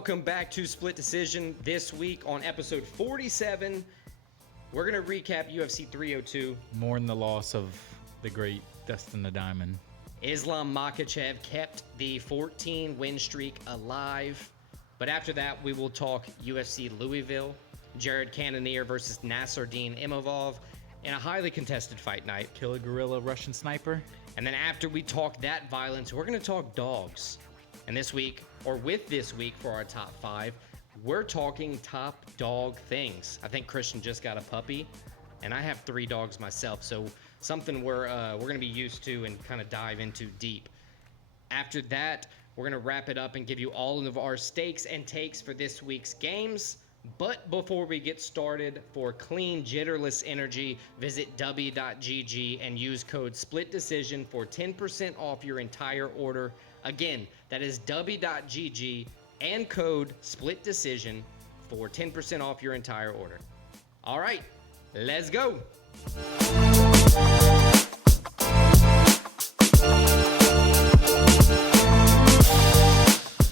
welcome back to Split Decision. This week on episode 47, we're going to recap UFC 302. Mourn the loss of the great Dustin the Diamond. Islam Makhachev kept the 14 win streak alive. But after that, we will talk UFC Louisville, Jared Cannonier versus Nassourdine Imavov in a highly contested fight night. Killer Gorilla Russian Sniper. And then after we talk that violence, we're going to talk dogs. And this week, or with this week for our top 5, we're talking top dog things. I think Christian just got a puppy, and I have 3 dogs myself, so something we're going to be used to and kind of dive into deep. After that, we're going to wrap it up and give you all of our stakes and takes for this week's games. But before we get started, for clean, jitterless energy, visit w.gg and use code SPLITDECISION for 10% off your entire order. Again, that is w.gg and code SPLITDECISION for 10% off your entire order. All right, let's go.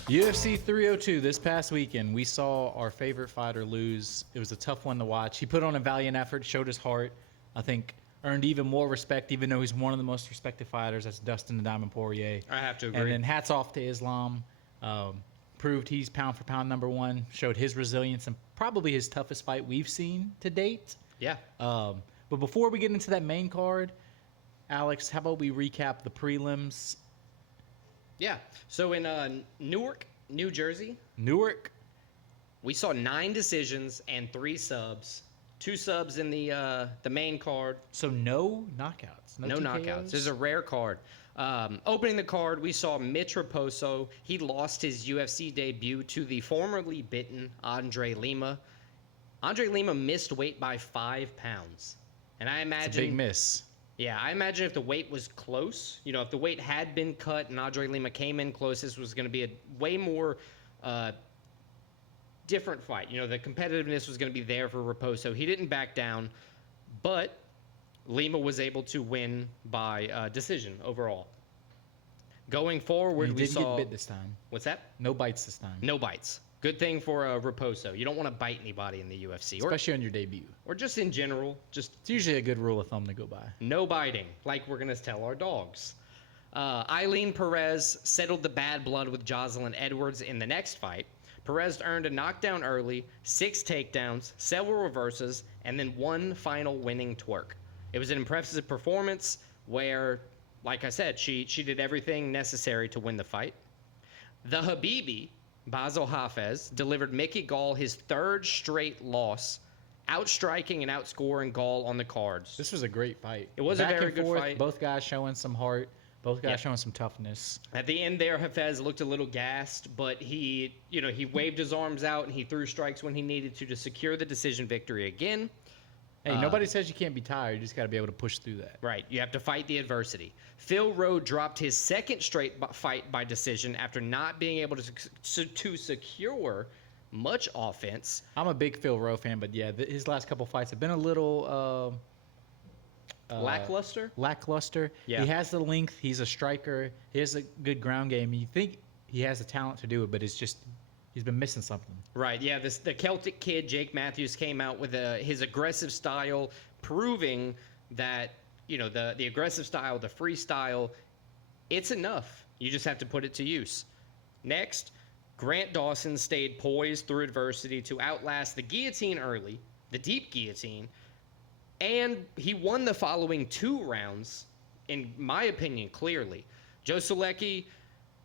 UFC 302 this past weekend, we saw our favorite fighter lose. It was a tough one to watch. He put on a valiant effort, showed his heart. I think earned even more respect, even though he's one of the most respected fighters. That's Dustin the Diamond Poirier. I have to agree. And then hats off to Islam. Proved he's pound for pound number one. Showed his resilience and probably his toughest fight we've seen to date. Yeah. But before we get into that main card, Alex, how about we recap the prelims? Yeah. So in Newark, New Jersey, we saw 9 decisions and 3 subs. 2 subs in the main card. So no knockouts. No knockouts. This is a rare card. Opening the card, we saw Mitch Raposo. He lost his UFC debut to the formerly bitten Andre Lima. Andre Lima missed weight by 5 pounds. And I imagine... It's a big miss. Yeah, I imagine if the weight was close, if the weight had been cut and Andre Lima came in close, this was going to be a way more different fight. The competitiveness was going to be there for Raposo. He didn't back down, but Lima was able to win by decision overall. Going forward, we saw... He didn't get bit this time. What's that? No bites this time. No bites. Good thing for Raposo. You don't want to bite anybody in the UFC. Especially on your debut. Or just in general. It's usually a good rule of thumb to go by. No biting, like we're going to tell our dogs. Eileen Perez settled the bad blood with Jocelyn Edwards in the next fight. Perez earned a knockdown early, 6 takedowns, several reverses, and then 1 final winning twerk. It was an impressive performance where, like I said, she did everything necessary to win the fight. The Habibi, Basil Hafez, delivered Mickey Gall his 3rd straight loss, outstriking and outscoring Gall on the cards. This was a great fight. It was a very good fight. Both guys showing some heart. Both guys showing some toughness. At the end there, Hafez looked a little gassed, but he waved his arms out and he threw strikes when he needed to secure the decision victory again. Hey, nobody says you can't be tired. You just got to be able to push through that. Right. You have to fight the adversity. Phil Rowe dropped his 2nd straight fight by decision after not being able to secure much offense. I'm a big Phil Rowe fan, but yeah, his last couple fights have been a little lackluster. Yeah. He has the length. He's a striker. He has a good ground game. You think he has the talent to do it, but it's just he's been missing something. Right. Yeah. The Celtic kid Jake Matthews came out with his aggressive style, proving that the aggressive style, the freestyle, it's enough. You just have to put it to use. Next, Grant Dawson stayed poised through adversity to outlast the guillotine early, the deep guillotine, and he won the following 2 rounds, in my opinion, clearly. Joe Solecki,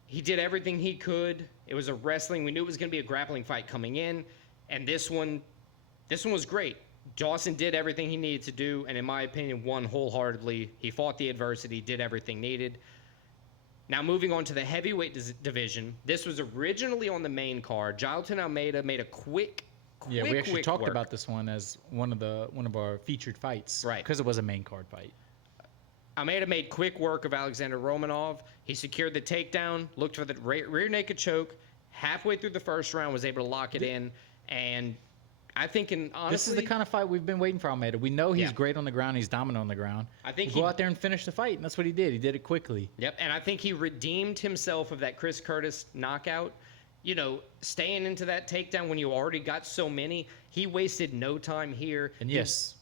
he did everything he could. It was a wrestling. We knew it was going to be a grappling fight coming in, and this one was great. Dawson did everything he needed to do, and in my opinion, won wholeheartedly. He fought the adversity, did everything needed. Now, moving on to the heavyweight division, this was originally on the main card. Jailton Almeida made a quick we actually talked about this one as one of our featured fights, right? Because it was a main card fight. Almeida made quick work of Alexander Romanov. He secured the takedown, looked for the rear naked choke. Halfway through the first round, was able to lock it in, and I think, honestly, this is the kind of fight we've been waiting for Almeida. We know he's great on the ground. He's dominant on the ground. I think go out there and finish the fight, and that's what he did. He did it quickly. Yep, and I think he redeemed himself of that Chris Curtis knockout. staying into that takedown when you already got so many. He wasted no time here. And yes,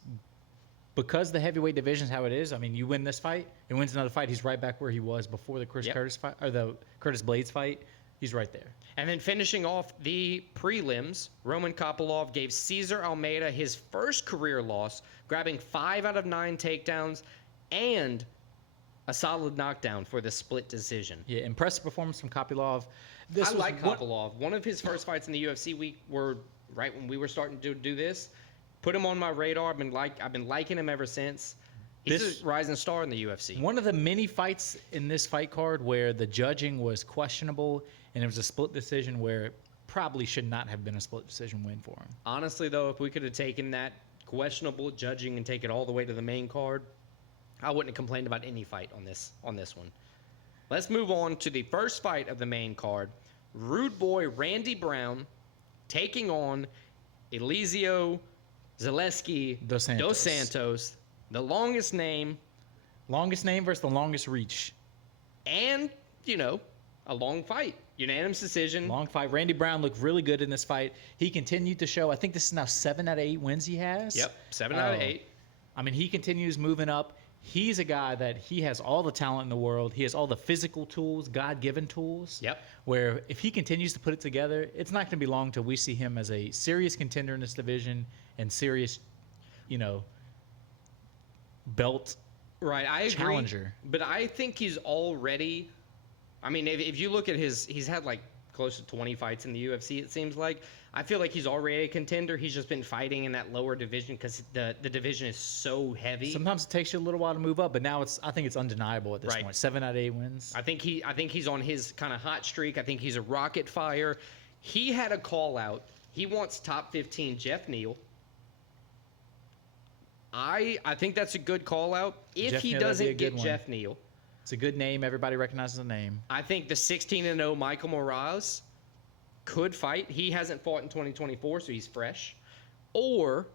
because the heavyweight division is how it is, I mean, you win this fight, and wins another fight, he's right back where he was before the Curtis fight, or the Curtis Blades fight. He's right there. And then finishing off the prelims, Roman Kopylov gave Cesar Almeida his first career loss, grabbing 5 out of 9 takedowns and a solid knockdown for the split decision. Yeah, impressive performance from Kopylov. I like Kopylov. One of his first fights in the UFC, we were right when we were starting to do this. Put him on my radar. I've been liking him ever since. He's a rising star in the UFC. One of the many fights in this fight card where the judging was questionable and it was a split decision where it probably should not have been a split decision win for him. Honestly, though, if we could have taken that questionable judging and take it all the way to the main card, I wouldn't have complained about any fight on this one. Let's move on to the first fight of the main card. Rude Boy Randy Brown taking on Elizeu Zaleski dos Santos. The longest name. Longest name versus the longest reach. And, a long fight. Unanimous decision. Long fight. Randy Brown looked really good in this fight. He continued to show, I think this is now 7 out of 8 wins he has. Yep, 7 out of 8. I mean, he continues moving up. He's a guy that he has all the talent in the world. He has all the physical tools, God-given tools. Yep. Where if he continues to put it together, it's not going to be long till we see him as a serious contender in this division and serious, belt right. I agree. Challenger. But I think he's already. I mean, if you look at he's had like close to 20 fights in the UFC. It seems like. I feel like he's already a contender. He's just been fighting in that lower division because the division is so heavy. Sometimes it takes you a little while to move up, but now I think it's undeniable at this point. 7 out of 8 wins. I think he's on his kind of hot streak. I think he's a rocket fire. He had a call out. He wants top 15 Jeff Neal. I think that's a good call out. If he doesn't get Jeff Neal, it's a good name. Everybody recognizes the name. I think the 16-0 Michael Morales could fight. He hasn't fought in 2024, so he's fresh. Or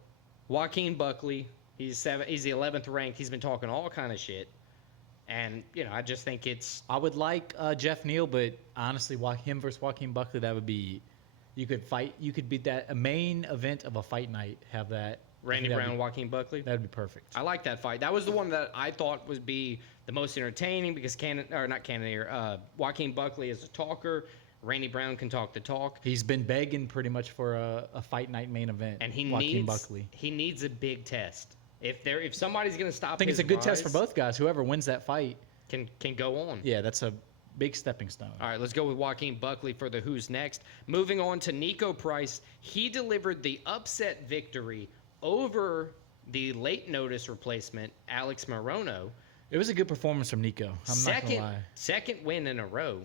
Joaquin Buckley. He's the 11th ranked. He's been talking all kind of shit. And, I just think it's... I would like Jeff Neal, but honestly, him versus Joaquin Buckley, that would be... You could beat that. A main event of a fight night, have that. Randy Brown, Joaquin Buckley? That would be perfect. I like that fight. That was the one that I thought would be the most entertaining because Joaquin Buckley is a talker. Randy Brown can talk the talk. He's been begging pretty much for a fight night main event. And he needs a big test. If somebody's going to stop his I think it's a good test for both guys. Whoever wins that fight can go on. Yeah, that's a big stepping stone. All right, let's go with Joaquin Buckley for the who's next. Moving on to Nico Price. He delivered the upset victory over the late notice replacement, Alex Morono. It was a good performance from Nico. I'm not going to lie. Second win in a row.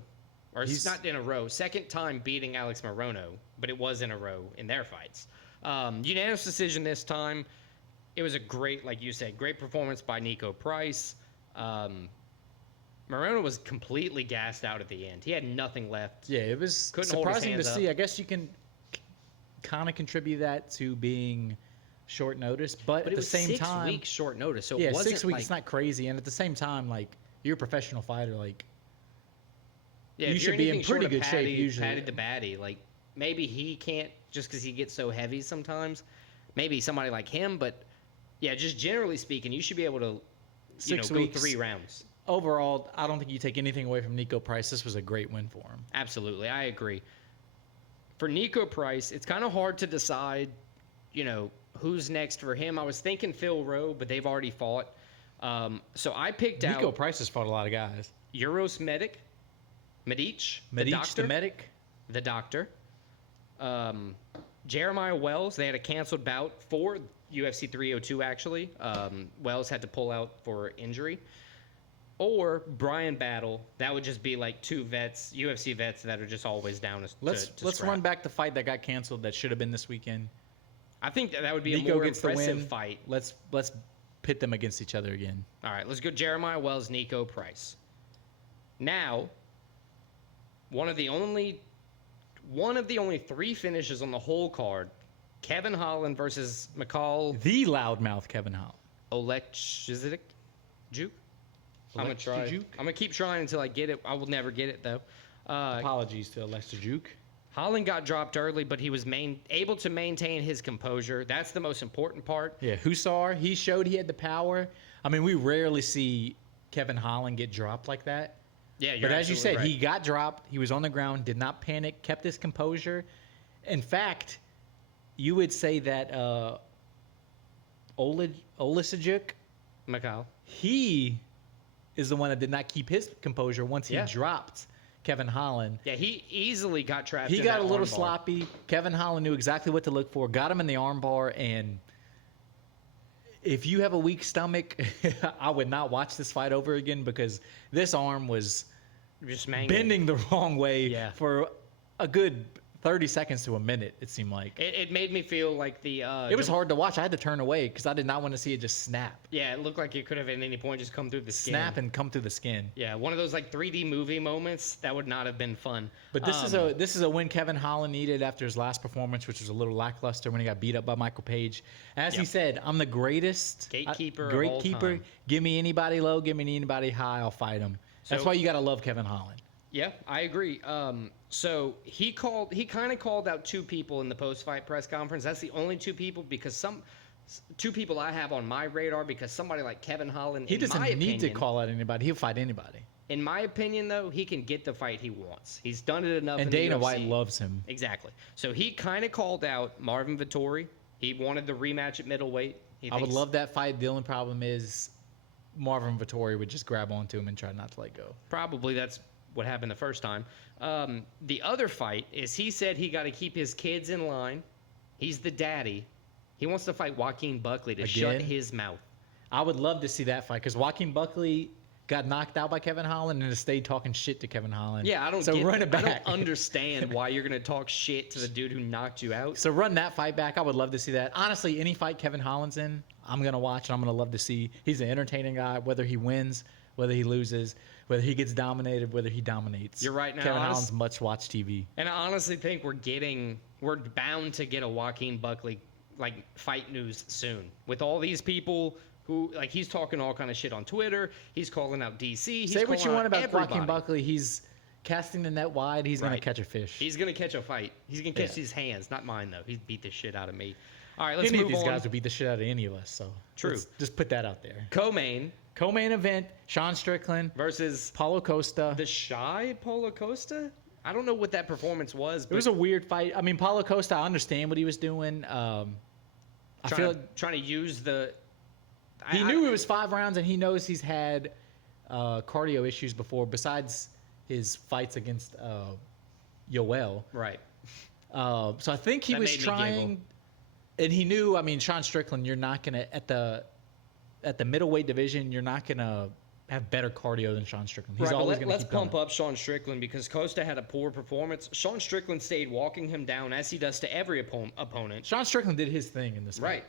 Or it's not in a row. Second time beating Alex Morono, but it was in a row in their fights. Unanimous decision this time. It was a great, like you said, great performance by Nico Price. Morono was completely gassed out at the end. He had nothing left. Yeah, it was surprising to see. I guess you can kind of contribute that to being short notice, but at the same time, 6 weeks short notice. So yeah, it wasn't 6 weeks. It's not crazy, and at the same time, like you're a professional fighter, like you should be in pretty good shape usually. Patty the batty, like maybe he can't just because he gets so heavy sometimes. Maybe somebody like him, but yeah, just generally speaking, you should be able to go 3 rounds. Overall, I don't think you take anything away from Nico Price. This was a great win for him. Absolutely, I agree. For Nico Price, it's kind of hard to decide, who's next for him. I was thinking Phil Rowe, but they've already fought. So I picked out... Nico Price has fought a lot of guys. Uros Medic, the doctor. Jeremiah Wells, they had a canceled bout for UFC 302, actually. Wells had to pull out for injury. Or Brian Battle. That would just be like 2 vets, UFC vets that are just always down to Let's run back the fight that got canceled that should have been this weekend. I think that would be a more impressive fight. Let's pit them against each other again. All right, let's go Jeremiah Wells, Nico Price. Now, one of the only 3 finishes on the whole card, Kevin Holland versus McCall. The loudmouth Kevin Holland. Oleksiejczuk? I'm going to try. I'm going to keep trying until I get it. I will never get it, though. Apologies to Oleksiejczuk. Holland got dropped early, but he was able to maintain his composure. That's the most important part. Yeah, Hussar, he showed he had the power. I mean, we rarely see Kevin Holland get dropped like that. Yeah, you're But as you said, right. he got dropped. He was on the ground, did not panic, kept his composure. In fact, you would say that Olisijuk, Mikhail. he is the one that did not keep his composure once he dropped Kevin Holland. Yeah, he easily got trapped. He in got that a little armbar. sloppy. Kevin Holland knew exactly what to look for, got him in the armbar, and if you have a weak stomach, I would not watch this fight over again because this arm was Just mangled. bending the wrong way Yeah. for a good 30 seconds to a minute, it seemed like. It made me feel like the. It was hard to watch. I had to turn away because I did not want to see it just snap. Yeah, it looked like it could have at any point just come through the skin. Snap and come through the skin. Yeah, one of those like 3D movie moments that would not have been fun. But this is a win Kevin Holland needed after his last performance, which was a little lackluster when he got beat up by Michael Page. As he said, I'm the greatest Gatekeeper of all time. Give me anybody low, give me anybody high, I'll fight him. That's So- why you got to love Kevin Holland. Yeah, I agree. So he kind of called out two people in the post-fight press conference. That's the only two people because two people I have on my radar because somebody like Kevin Holland. He in doesn't my need to opinion- call out anybody. He'll fight anybody. In my opinion, though, he can get the fight he wants. He's done it enough. And in the Dana UFC. White loves him. Exactly. So he kind of called out Marvin Vettori. He wanted the rematch at middleweight. I would love that fight. The only problem is Marvin Vettori would just grab onto him and try not to let go. Probably that's what happened the first time. The other fight is he said he got to keep his kids in line. He's the daddy. He wants to fight Joaquin Buckley to shut Again? his mouth. I would love to see that fight because Joaquin Buckley got knocked out by Kevin Holland and stayed talking shit to Kevin Holland. Yeah, I don't run it back. I don't understand why you're going to talk shit to the dude who knocked you out. So run that fight back. I would love to see that. Honestly, any fight Kevin Holland's in, I'm going to watch and I'm going to love to see. He's an entertaining guy, whether he wins, whether he loses, whether he gets dominated, whether he dominates. You're right. Now, Kevin Holland's much watch TV. And I honestly think we're bound to get a Joaquin Buckley like fight news soon. With all these people who like he's talking all kind of shit on Twitter. He's calling out DC. He's Say what you calling want out about everybody. Joaquin Buckley. He's casting the net wide. He's going Right. to catch a fish. He's gonna catch a fight. He's gonna catch Yeah. his hands, not mine though. He beat the shit out of me. All right, let's Any of move these on. guys would beat the shit out of any of us. So True. let's just put that out there. Co-main Co-main event: Sean Strickland, versus Paulo Costa. the shy Paulo Costa. I don't know what that performance was, It but was a weird fight. I mean, Paulo Costa, I understand what he was doing. I feel like trying to use the. he knew it was 5 rounds, and he knows he's had cardio issues before, besides his fights against Yoel. Right. So I think he That was made me trying, giggle. and he knew. I mean, Sean Strickland, you're not gonna at the middleweight division, you're not gonna have better cardio than Sean Strickland. He's Right, but always gonna let's keep going. pump up Sean Strickland because Costa had a poor performance. Sean Strickland stayed walking him down as he does to every opponent. Sean Strickland did his thing in this fight.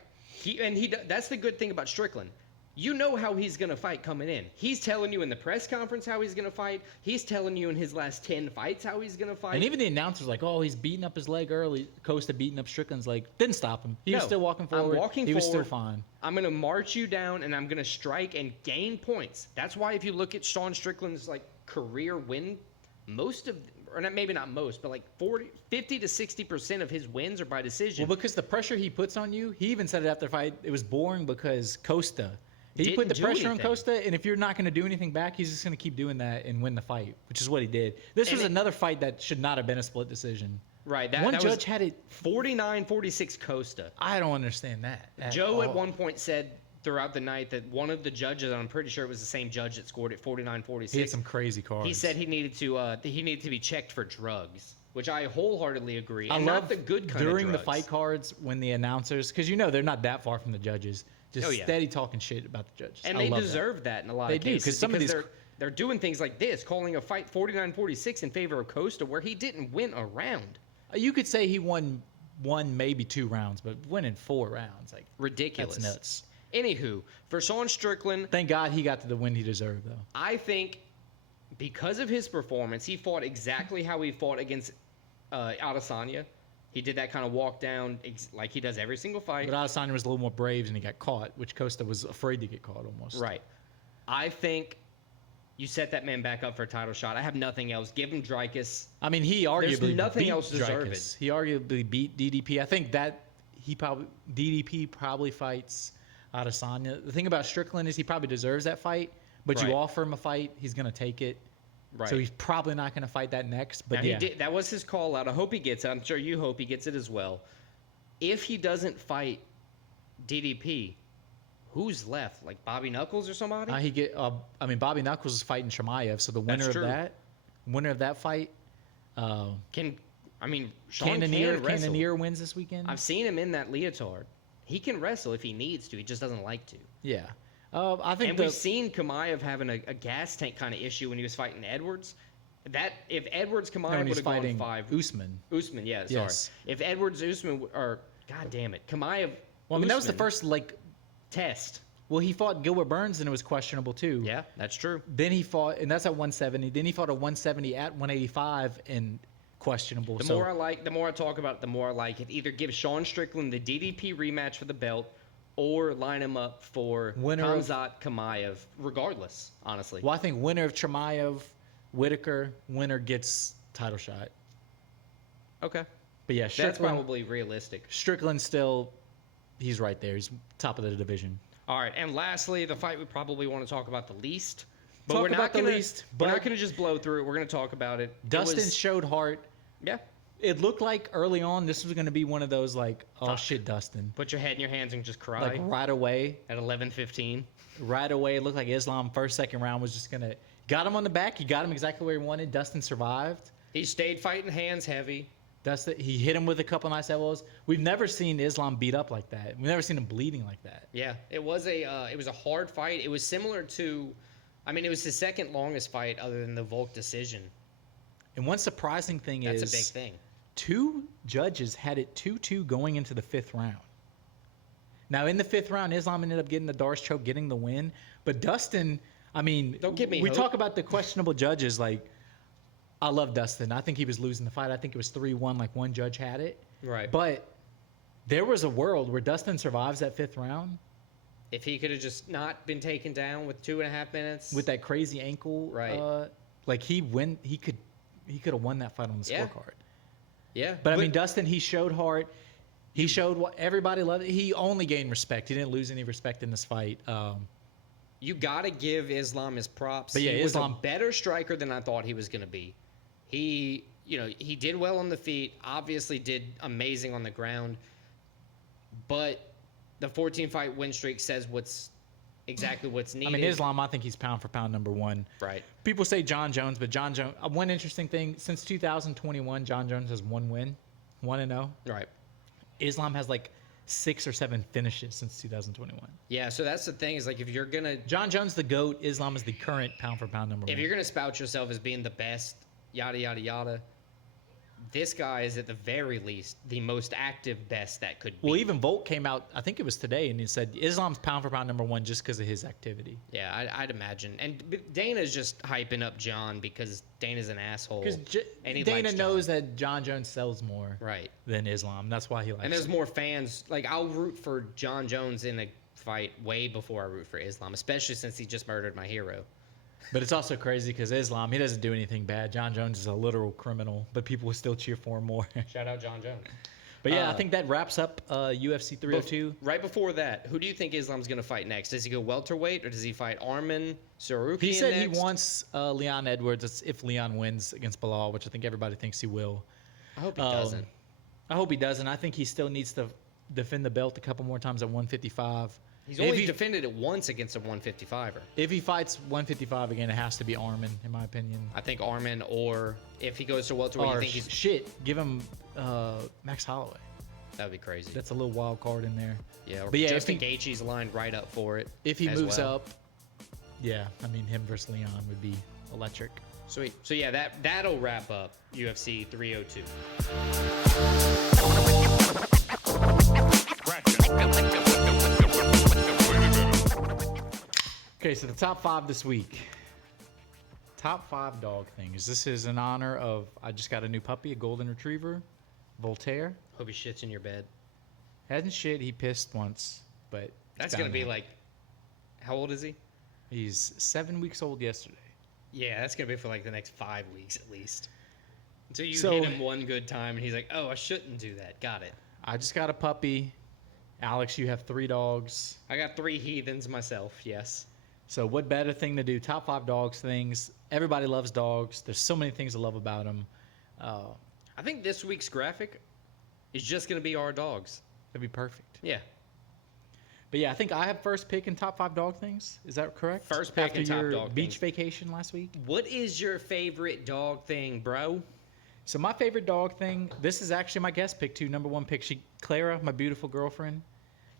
Right. That's the good thing about Strickland. You know how he's going to fight coming in. He's telling you in the press conference how he's going to fight. He's telling you in his last 10 fights how he's going to fight. And even the announcer's like, "Oh, he's beating up his leg early." Costa beating up Strickland's leg didn't stop him. He was No, still walking forward. I'm walking he was still forward. fine. I'm going to march you down and I'm going to strike and gain points. That's why if you look at Sean Strickland's like career win, or not, maybe not most, but like 50 to 60% of his wins are by decision. Well, because the pressure he puts on you, he even said it after the fight. It was boring because Costa. He put Didn't the do pressure on anything. Costa, and if you're not going to do anything back, he's just going to keep doing that and win the fight, which is what he did. This And was it- another fight that should not have been a split decision. Right. One that judge was had it. 49-46 Costa. I don't understand that. Joe at all. one point said throughout the night that one of the judges, and I'm pretty sure it was the same judge that scored at 49-46. He had some crazy cards. He said he needed to be checked for drugs, which I wholeheartedly agree. I And love not the good kind during of the drugs. fight cards when the announcers, because they're not that far from the judges, just Oh, yeah. steady talking shit about the judges. And I they love that. deserve that in a lot They of do, cases 'cause some of these- they're doing things like this, calling a fight 49-46 in favor of Costa where he didn't win a round. You could say he won one, maybe 2 rounds, but winning 4 rounds, like Ridiculous. that's nuts. Anywho, for Sean Strickland, Thank God he got to the win he deserved, though. I think because of his performance, he fought exactly how he fought against Adesanya. He did that kind of walk down like he does every single fight. But Adesanya was a little more brave and he got caught, which Costa was afraid to get caught almost. Right. I think you set that man back up for a title shot. I have nothing else. Give him Dricus. I mean, he arguably nothing beat else deserved Dricus. He arguably beat DDP. I think that DDP probably fights Adesanya. The thing about Strickland is he probably deserves that fight, but Right. you offer him a fight, he's going to take it. Right. So he's probably not going to fight that next. But Now, yeah, that was his call out. I hope he gets it. I'm sure you hope he gets it as well. If he doesn't fight DDP, who's left? Like Bobby Knuckles or somebody? Bobby Knuckles is fighting Chimaev, so the winner That's of true. that fight, Sean Cannonier can wrestle. wins this weekend. I've seen him in that leotard. He can wrestle if he needs to. He just doesn't like to. Yeah, I think And we've seen Chimaev having a gas tank kind of issue when he was fighting Edwards. That if Edwards Chimaev would have gone 5. Usman. Usman, yeah, sorry. Yes. If Edwards God damn it, Chimaev. Well, I mean, that was the Usman first test. Well, he fought Gilbert Burns and it was questionable too. Yeah, that's true. Then he fought, and that's at 170. Then he fought a 170 at 185 and questionable. The more I talk about it, the more I like it. Either give Sean Strickland the DDP rematch for the belt, or line him up for Khamzat Chimaev. Regardless, honestly. Well, I think winner of Chimaev, Whitaker, winner gets title shot. Okay, But yeah, that's probably realistic. Strickland still, he's right there. He's top of the division. All right, and lastly, the fight we probably want to talk about the least. But Talk we're about not the gonna, least, We're but- not going to just blow through it. We're going to talk about it. Dustin showed heart. Yeah. It looked like early on this was going to be one of those like, oh shit, Dustin. Put your head in your hands and just cry. Like right away. At 11:15. Right away, it looked like Islam first, second round was just going to, got him on the back. He got him exactly where he wanted. Dustin survived. He stayed fighting hands heavy. Dustin, he hit him with a couple nice elbows. We've never seen Islam beat up like that. We've never seen him bleeding like that. Yeah, it was a hard fight. It was similar to, it was his second longest fight other than the Volk decision. And one surprising thing That's is a big thing. 2 judges had it 2-2 going into the 5th round. Now, in the 5th round, Islam ended up getting the Darce choke, getting the win. But Dustin, Don't give me we hope. talk about the questionable judges. Like, I love Dustin. I think he was losing the fight. I think it was 3-1, like one judge had it. Right. But there was a world where Dustin survives that 5th round If he could have just not been taken down with 2.5 minutes. with that crazy ankle. Right. Like he could have won that fight on the Yeah. scorecard. Yeah. But I mean, Dustin, he showed heart. He showed what everybody loved. He only gained respect. He didn't lose any respect in this fight. You got to give Islam his props. But yeah, he was Islam- a better striker than I thought he was going to be. He did well on the feet, obviously did amazing on the ground. But the 14-fight win streak says exactly what's I needed. mean, Islam, I think he's pound for pound number 1. Right. People say John Jones, but John Jones, one interesting thing, since 2021, John Jones has 1 win, 1-0. Right. Islam has like 6 or 7 finishes since 2021. Yeah, so that's the thing is like if you're going to John Jones, the GOAT. Islam is the current pound for pound number 1. if you're going to spout yourself as being the best, yada yada yada, this guy is at the very least the most active best that could be. Well, even Volk came out, I think it was today, and he said Islam's pound for pound number 1 just because of his activity. Yeah, I'd imagine. And Dana's just hyping up John because Dana's an asshole. Because and he Dana likes knows that John Jones sells more Right. than Islam. That's why he likes And there's him. more fans. Like, I'll root for John Jones in a fight way before I root for Islam, especially since he just murdered my hero. But it's also crazy because Islam, he doesn't do anything bad. John Jones is a literal criminal, but people will still cheer for him more. Shout out John Jones. But yeah, I think that wraps up UFC 302. Right before that, who do you think Islam's going to fight next? Does he go welterweight or does he fight Arman Sarukian He said next? he wants Leon Edwards if Leon wins against Bilal, which I think everybody thinks he will. I hope he doesn't. I hope he doesn't. I think he still needs to defend the belt a couple more times at 155. He's only defended it once against a 155er. If he fights 155 again, it has to be Arman, in my opinion. I think Arman, or if he goes to welterweight, you Or think he's... give him Max Holloway. That would be crazy. That's a little wild card in there. Yeah, or But yeah, if Justin he- Gaethje's lined right up for it. If he as moves well. up, yeah, I mean, him versus Leon would be electric. Sweet. So yeah, that'll wrap up UFC 302. Okay, so the top 5 this week. Top 5 dog things. This is in honor of, I just got a new puppy, a golden retriever, Voltaire. Hope he shits in your bed. Hasn't shit, he pissed once, but it's That's gonna bound be to like, how old is he? He's 7 weeks old yesterday. Yeah, that's gonna be for like the next 5 weeks at least. Until you So- hit him one good time, and he's like, "Oh, I shouldn't do that." Got it. I just got a puppy. Alex, you have 3 dogs. I got 3 heathens myself. Yes. So what better thing to do? Top 5 dogs things. Everybody loves dogs. There's so many things to love about them. I think this week's graphic is just gonna be our dogs. That'd be perfect. Yeah. But yeah, I think I have first pick in top 5 dog things. Is that correct? First pick After in top your dog beach things. vacation last week. What is your favorite dog thing, bro? So my favorite dog thing. This is actually my guest pick too. Number 1 pick. Clara, my beautiful girlfriend.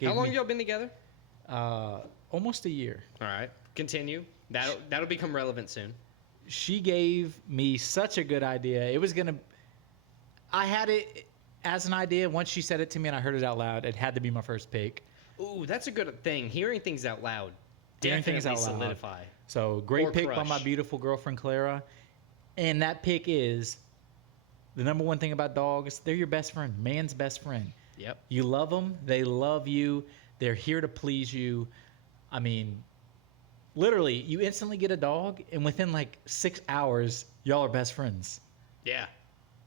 How long y'all been together? Almost a year. All right. Continue. That'll become relevant soon. She gave me such a good idea. It was gonna. I had it as an idea once she said it to me and I heard it out loud. It had to be my first pick. Ooh, that's a good thing. Hearing things out loud. Hearing things Definitely out loud. solidify. So great Or pick by crush. my beautiful girlfriend Clara, and that pick is the number 1 thing about dogs. They're your best friend, man's best friend. Yep. You love them, they love you. They're here to please you. I mean, literally, you instantly get a dog, and within like 6 hours, y'all are best friends. Yeah.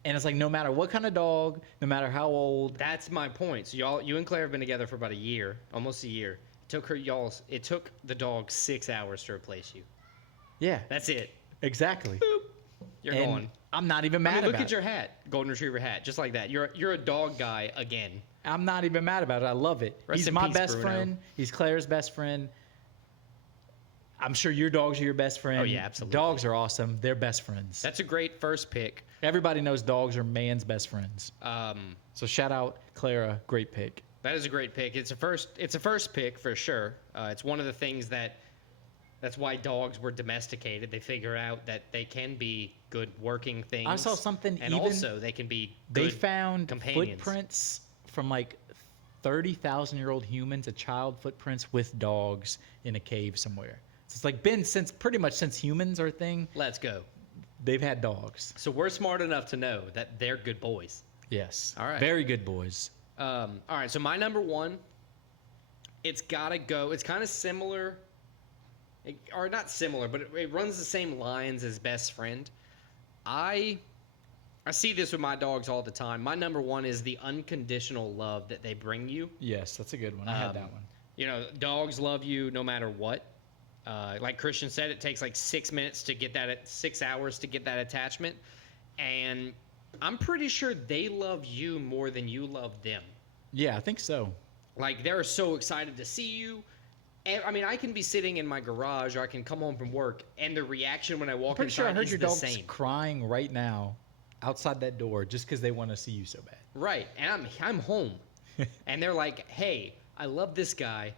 And it's like no matter what kind of dog, no matter how old. That's my point. So you and Claire have been together for about a year, almost a year. It took the dog 6 hours to replace you. Yeah, That's it. exactly. Boop. You're And gone. I'm not even mad I mean, about look at it. your hat, golden retriever hat, just like that. You're a dog guy again. I'm not even mad about it. I love it. Rest He's in my peace, best Bruno. friend. He's Claire's best friend. I'm sure your dogs are your best friend. Oh, yeah, absolutely. Dogs are awesome. They're best friends. That's a great first pick. Everybody knows dogs are man's best friends. Um, So shout out Clara, great pick. that is a great pick. It's a first pick for sure. It's one of the things that's why dogs were domesticated. They figure out that they can be good working things. I saw something and even- also they can be They good found companions. footprints from like 30,000-year-old humans, a child footprints with dogs in a cave somewhere. So it's like been pretty much since humans are a thing, Let's go. they've had dogs. So we're smart enough to know that they're good boys. Yes. All right. Very good boys. All right, so my number 1, it's gotta go. It's kind of similar, or not similar, but it runs the same lines as best friend. I see this with my dogs all the time. My number 1 is the unconditional love that they bring you. Yes, that's a good one. I had that one. You know, dogs love you no matter what. Like Christian said, it takes like 6 minutes to get that, 6 hours to get that attachment, and I'm pretty sure they love you more than you love them. Yeah, I think so. Like, they're so excited to see you. And, I mean, I can be sitting in my garage or I can come home from work, and the reaction when I walk Pretty sure I inside heard is your the dogs same. crying right now outside that door just because they want to see you so bad. Right, and I'm home. And they're like, hey, I love this guy.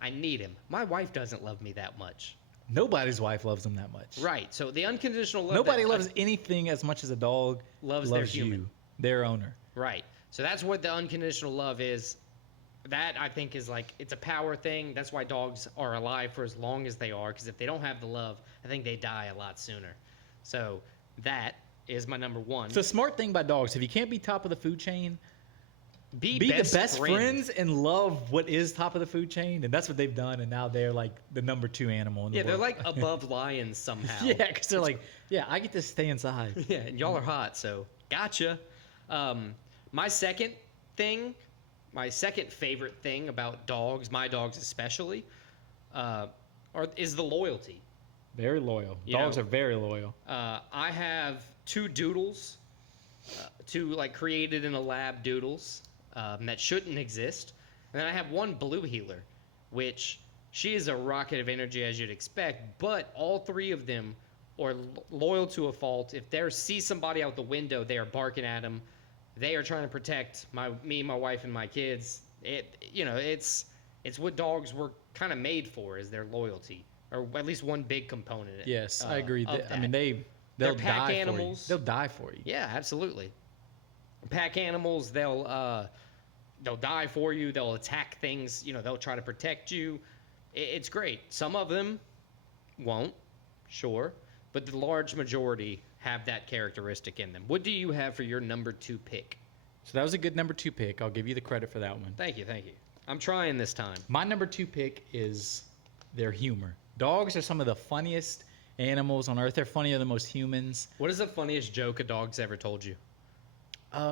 I need him. My wife doesn't love me that much. Nobody's wife loves them that much. Right, so the unconditional love. Nobody that loves anything as much as a dog Loves their human. you, their owner. Right, so that's what the unconditional love is. That, I think, is like, it's a power thing. That's why dogs are alive for as long as they are, because if they don't have the love, I think they die a lot sooner. So that is my number 1. It's a smart thing by dogs. If you can't be top of the food chain, be the best friends and love what is top of the food chain, and that's what they've done. And now they're like the number 2 animal in the Yeah, they're world. like above lions somehow. Yeah, because they're like, yeah, I get to stay inside. Yeah, and y'all are hot, so gotcha. My second favorite thing about dogs, my dogs especially, is the loyalty. Very loyal. You Dogs know, are very loyal. I have 2 doodles, 2 like created in a lab doodles that shouldn't exist, and then I have 1 blue healer, which she is a rocket of energy as you'd expect, but all 3 of them are loyal to a fault. If they see somebody out the window, they are barking at them. They are trying to protect me, my wife, and my kids. It's what dogs were kind of made for, is their loyalty, or at least one big component. Yes, I agree. of I that. mean, They're they'll pack die animals. for you. They'll die for you. Yeah, absolutely. Pack animals, they'll die for you. They'll attack things. They'll try to protect you. It's great. Some of them won't, sure, but the large majority have that characteristic in them. What do you have for your number 2 pick? So that was a good number 2 pick. I'll give you the credit for that one. Thank you. I'm trying this time. My number 2 pick is their humor. Dogs are some of the funniest animals on earth. They're funnier than most humans. What is the funniest joke a dog's ever told you?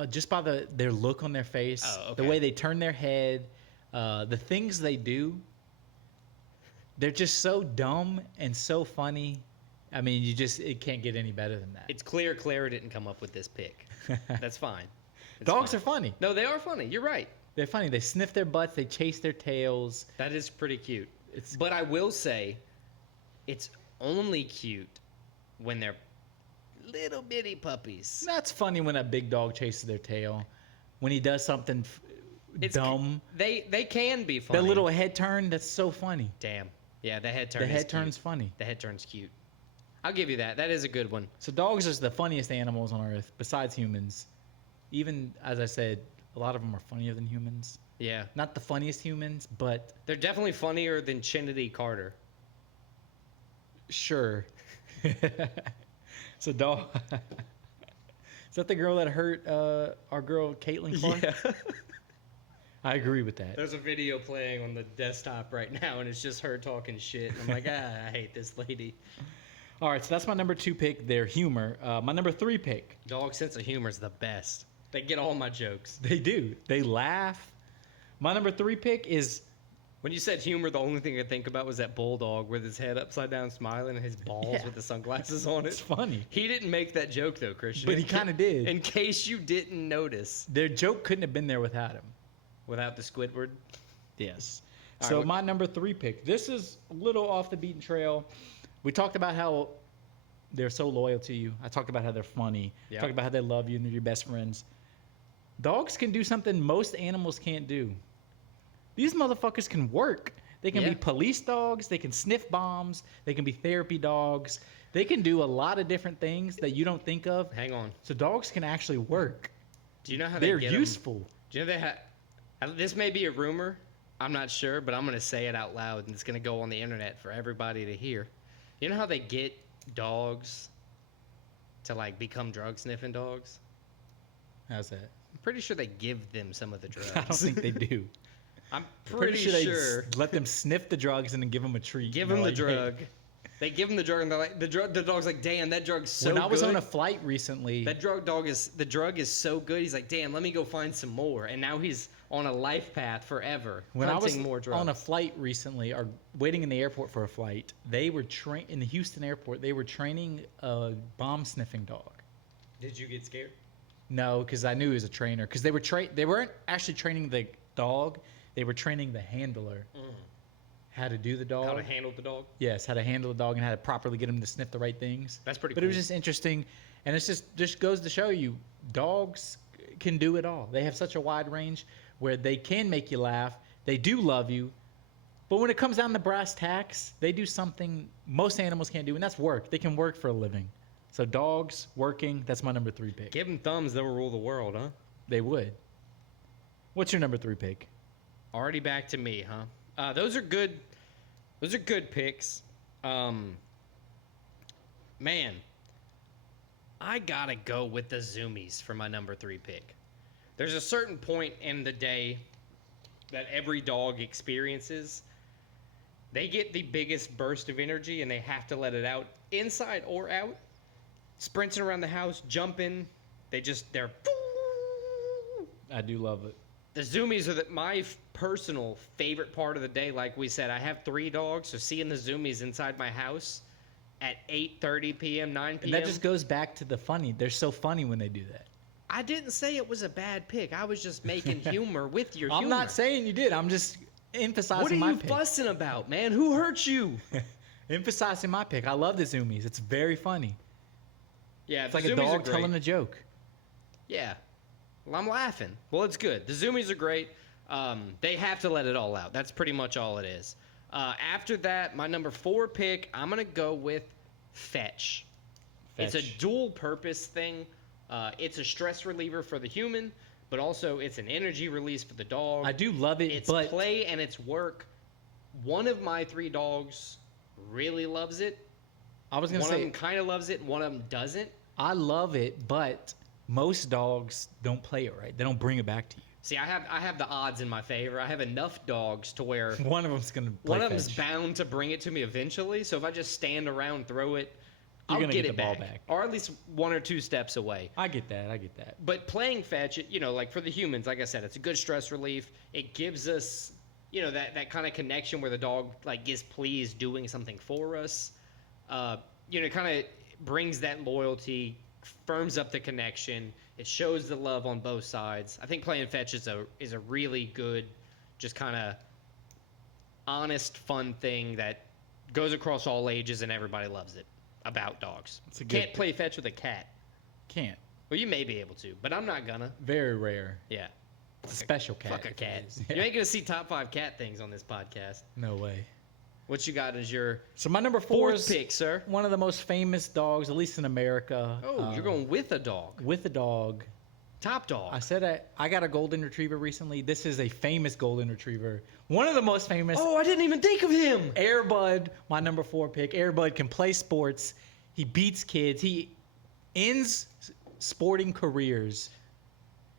Just by their look on their face, Oh, the okay. way they turn their head, the things they do. They're just so dumb and so funny. I mean, it can't get any better than that. It's clear Clara didn't come up with this pick. That's fine. It's Dogs fine. are funny. No, they are funny. You're right. They're funny. They sniff their butts. They chase their tails. That is pretty cute. But I will say, it's only cute when they're little bitty puppies. That's funny when a big dog chases their tail. When he does something dumb. They can be funny. That little head turn, that's so funny. Damn. Yeah, the head turn. The head cute. turn's funny. The head turn's cute. I'll give you that. That is a good one. So dogs are the funniest animals on earth, besides humans. Even, as I said, a lot of them are funnier than humans. Yeah. Not the funniest humans, but... They're definitely funnier than Trinity Carter. Sure. So dog... Is that the girl that hurt our girl Caitlin Clark? Yeah. I agree with that. There's a video playing on the desktop right now, and it's just her talking shit. And I'm like, I hate this lady. All right, so that's my number 2 pick, their humor. My number 3 pick. Dog sense of humor is the best. They get all my jokes. They do. They laugh. My number 3 pick is... When you said humor, the only thing I think about was that bulldog with his head upside down smiling and his balls with the sunglasses on It's it. funny. He didn't make that joke, though, Christian. But he kind of did. In case you didn't notice. Their joke couldn't have been there without him. Without the Squidward? Yes. All So right, my number 3 pick. This is a little off the beaten trail. We talked about how they're so loyal to you. I talked about how they're funny. Yep. Talked about how they love you and they're your best friends. Dogs can do something most animals can't do. These motherfuckers can work. They can Yeah. be police dogs. They can sniff bombs. They can be therapy dogs. They can do a lot of different things that you don't think of. Hang on. So dogs can actually work. Do you know how They're they get 'em? useful. Do you know they have... This may be a rumor. I'm not sure, but I'm going to say it out loud, and it's going to go on the internet for everybody to hear. You know how they get dogs to, like, become drug-sniffing dogs? How's that? I'm pretty sure they give them some of the drugs. I don't think they do. I'm Pretty pretty sure they sure. let them sniff the drugs and then give them a treat. Give And them the they're like, "Hey." drug. They give them the drug, and they're like, the dog's like, damn, that drug's so When good. I was on a flight recently, the drug is so good. He's like, damn, let me go find some more. And now he's on a life path forever, when I was hunting more drugs. on a flight recently, or waiting in the airport for a flight, they were in the Houston airport. They were training a bomb sniffing dog. Did you get scared? No, because I knew he was a trainer. Because they weren't actually training the dog. They were training the handler how to do the dog. How to handle the dog? Yes, how to handle the dog and how to properly get him to sniff the right things. That's pretty But cool. it was just interesting, and it's just goes to show you, dogs can do it all. They have such a wide range where they can make you laugh. They do love you, but when it comes down to brass tacks, they do something most animals can't do, and that's work. They can work for a living. So dogs working, that's my number 3 pick. Give them thumbs, they'll rule the world, huh? They would. What's your number 3 pick? Already back to me, huh? Those are good. Those are good picks. Man, I gotta go with the Zoomies for my number 3 pick. There's a certain point in the day that every dog experiences. They get the biggest burst of energy and they have to let it out, inside or out. Sprinting around the house, jumping. They're. I do love it. The Zoomies are my personal favorite part of the day. Like we said, I have 3 dogs, so seeing the Zoomies inside my house at 8:30 p.m., 9 p.m. And that just goes back to the funny. They're so funny when they do that. I didn't say it was a bad pick. I was just making humor with your humor. I'm not saying you did. I'm just emphasizing What are my you pick. fussing about, man? Who hurt you? Emphasizing my pick. I love the Zoomies. It's very funny. Yeah, It's like a dog telling a joke. Yeah. Well, I'm laughing. Well, it's good. The Zoomies are great. They have to let it all out. That's pretty much all it is. After that, my number 4 pick, I'm going to go with Fetch. It's a dual purpose thing. It's a stress reliever for the human, but also it's an energy release for the dog. I do love it, It's but play and it's work. One of my 3 dogs really loves it. I was going to One of say them kind of loves it, and one of them doesn't. I love it, but most dogs don't play it right. They don't bring it back to you. See, I have the odds in my favor. I have enough dogs to where One of them's gonna. one of them's bound to bring it to me eventually. So if I just stand around, throw it, You're I'll gonna get get it the ball back. back. Or at least 1 or 2 steps away. I get that. But playing fetch, like for the humans, like I said, it's a good stress relief. It gives us, that kind of connection where the dog like is pleased doing something for us. It kind of brings that loyalty, firms up the connection. It shows the love on both sides. I think playing fetch is a really good, just kind of honest, fun thing that goes across all ages and everybody loves it about dogs. Can't play fetch with a cat. Can't. Well, you may be able to, but I'm not gonna. Very rare. Yeah. It's a special cat. Fuck a cat. Yeah. You ain't gonna see top 5 cat things on this podcast. No way. What you got is your So my number 4 4th is pick, sir. one of the most famous dogs, at least in America. Oh, you're going with a dog. with a dog. Top dog. I said I got a golden retriever recently. This is a famous golden retriever. One of the most famous. Oh, I didn't even think of him. Air Bud, my number 4 pick. Air Bud can play sports. He beats kids. He ends sporting careers.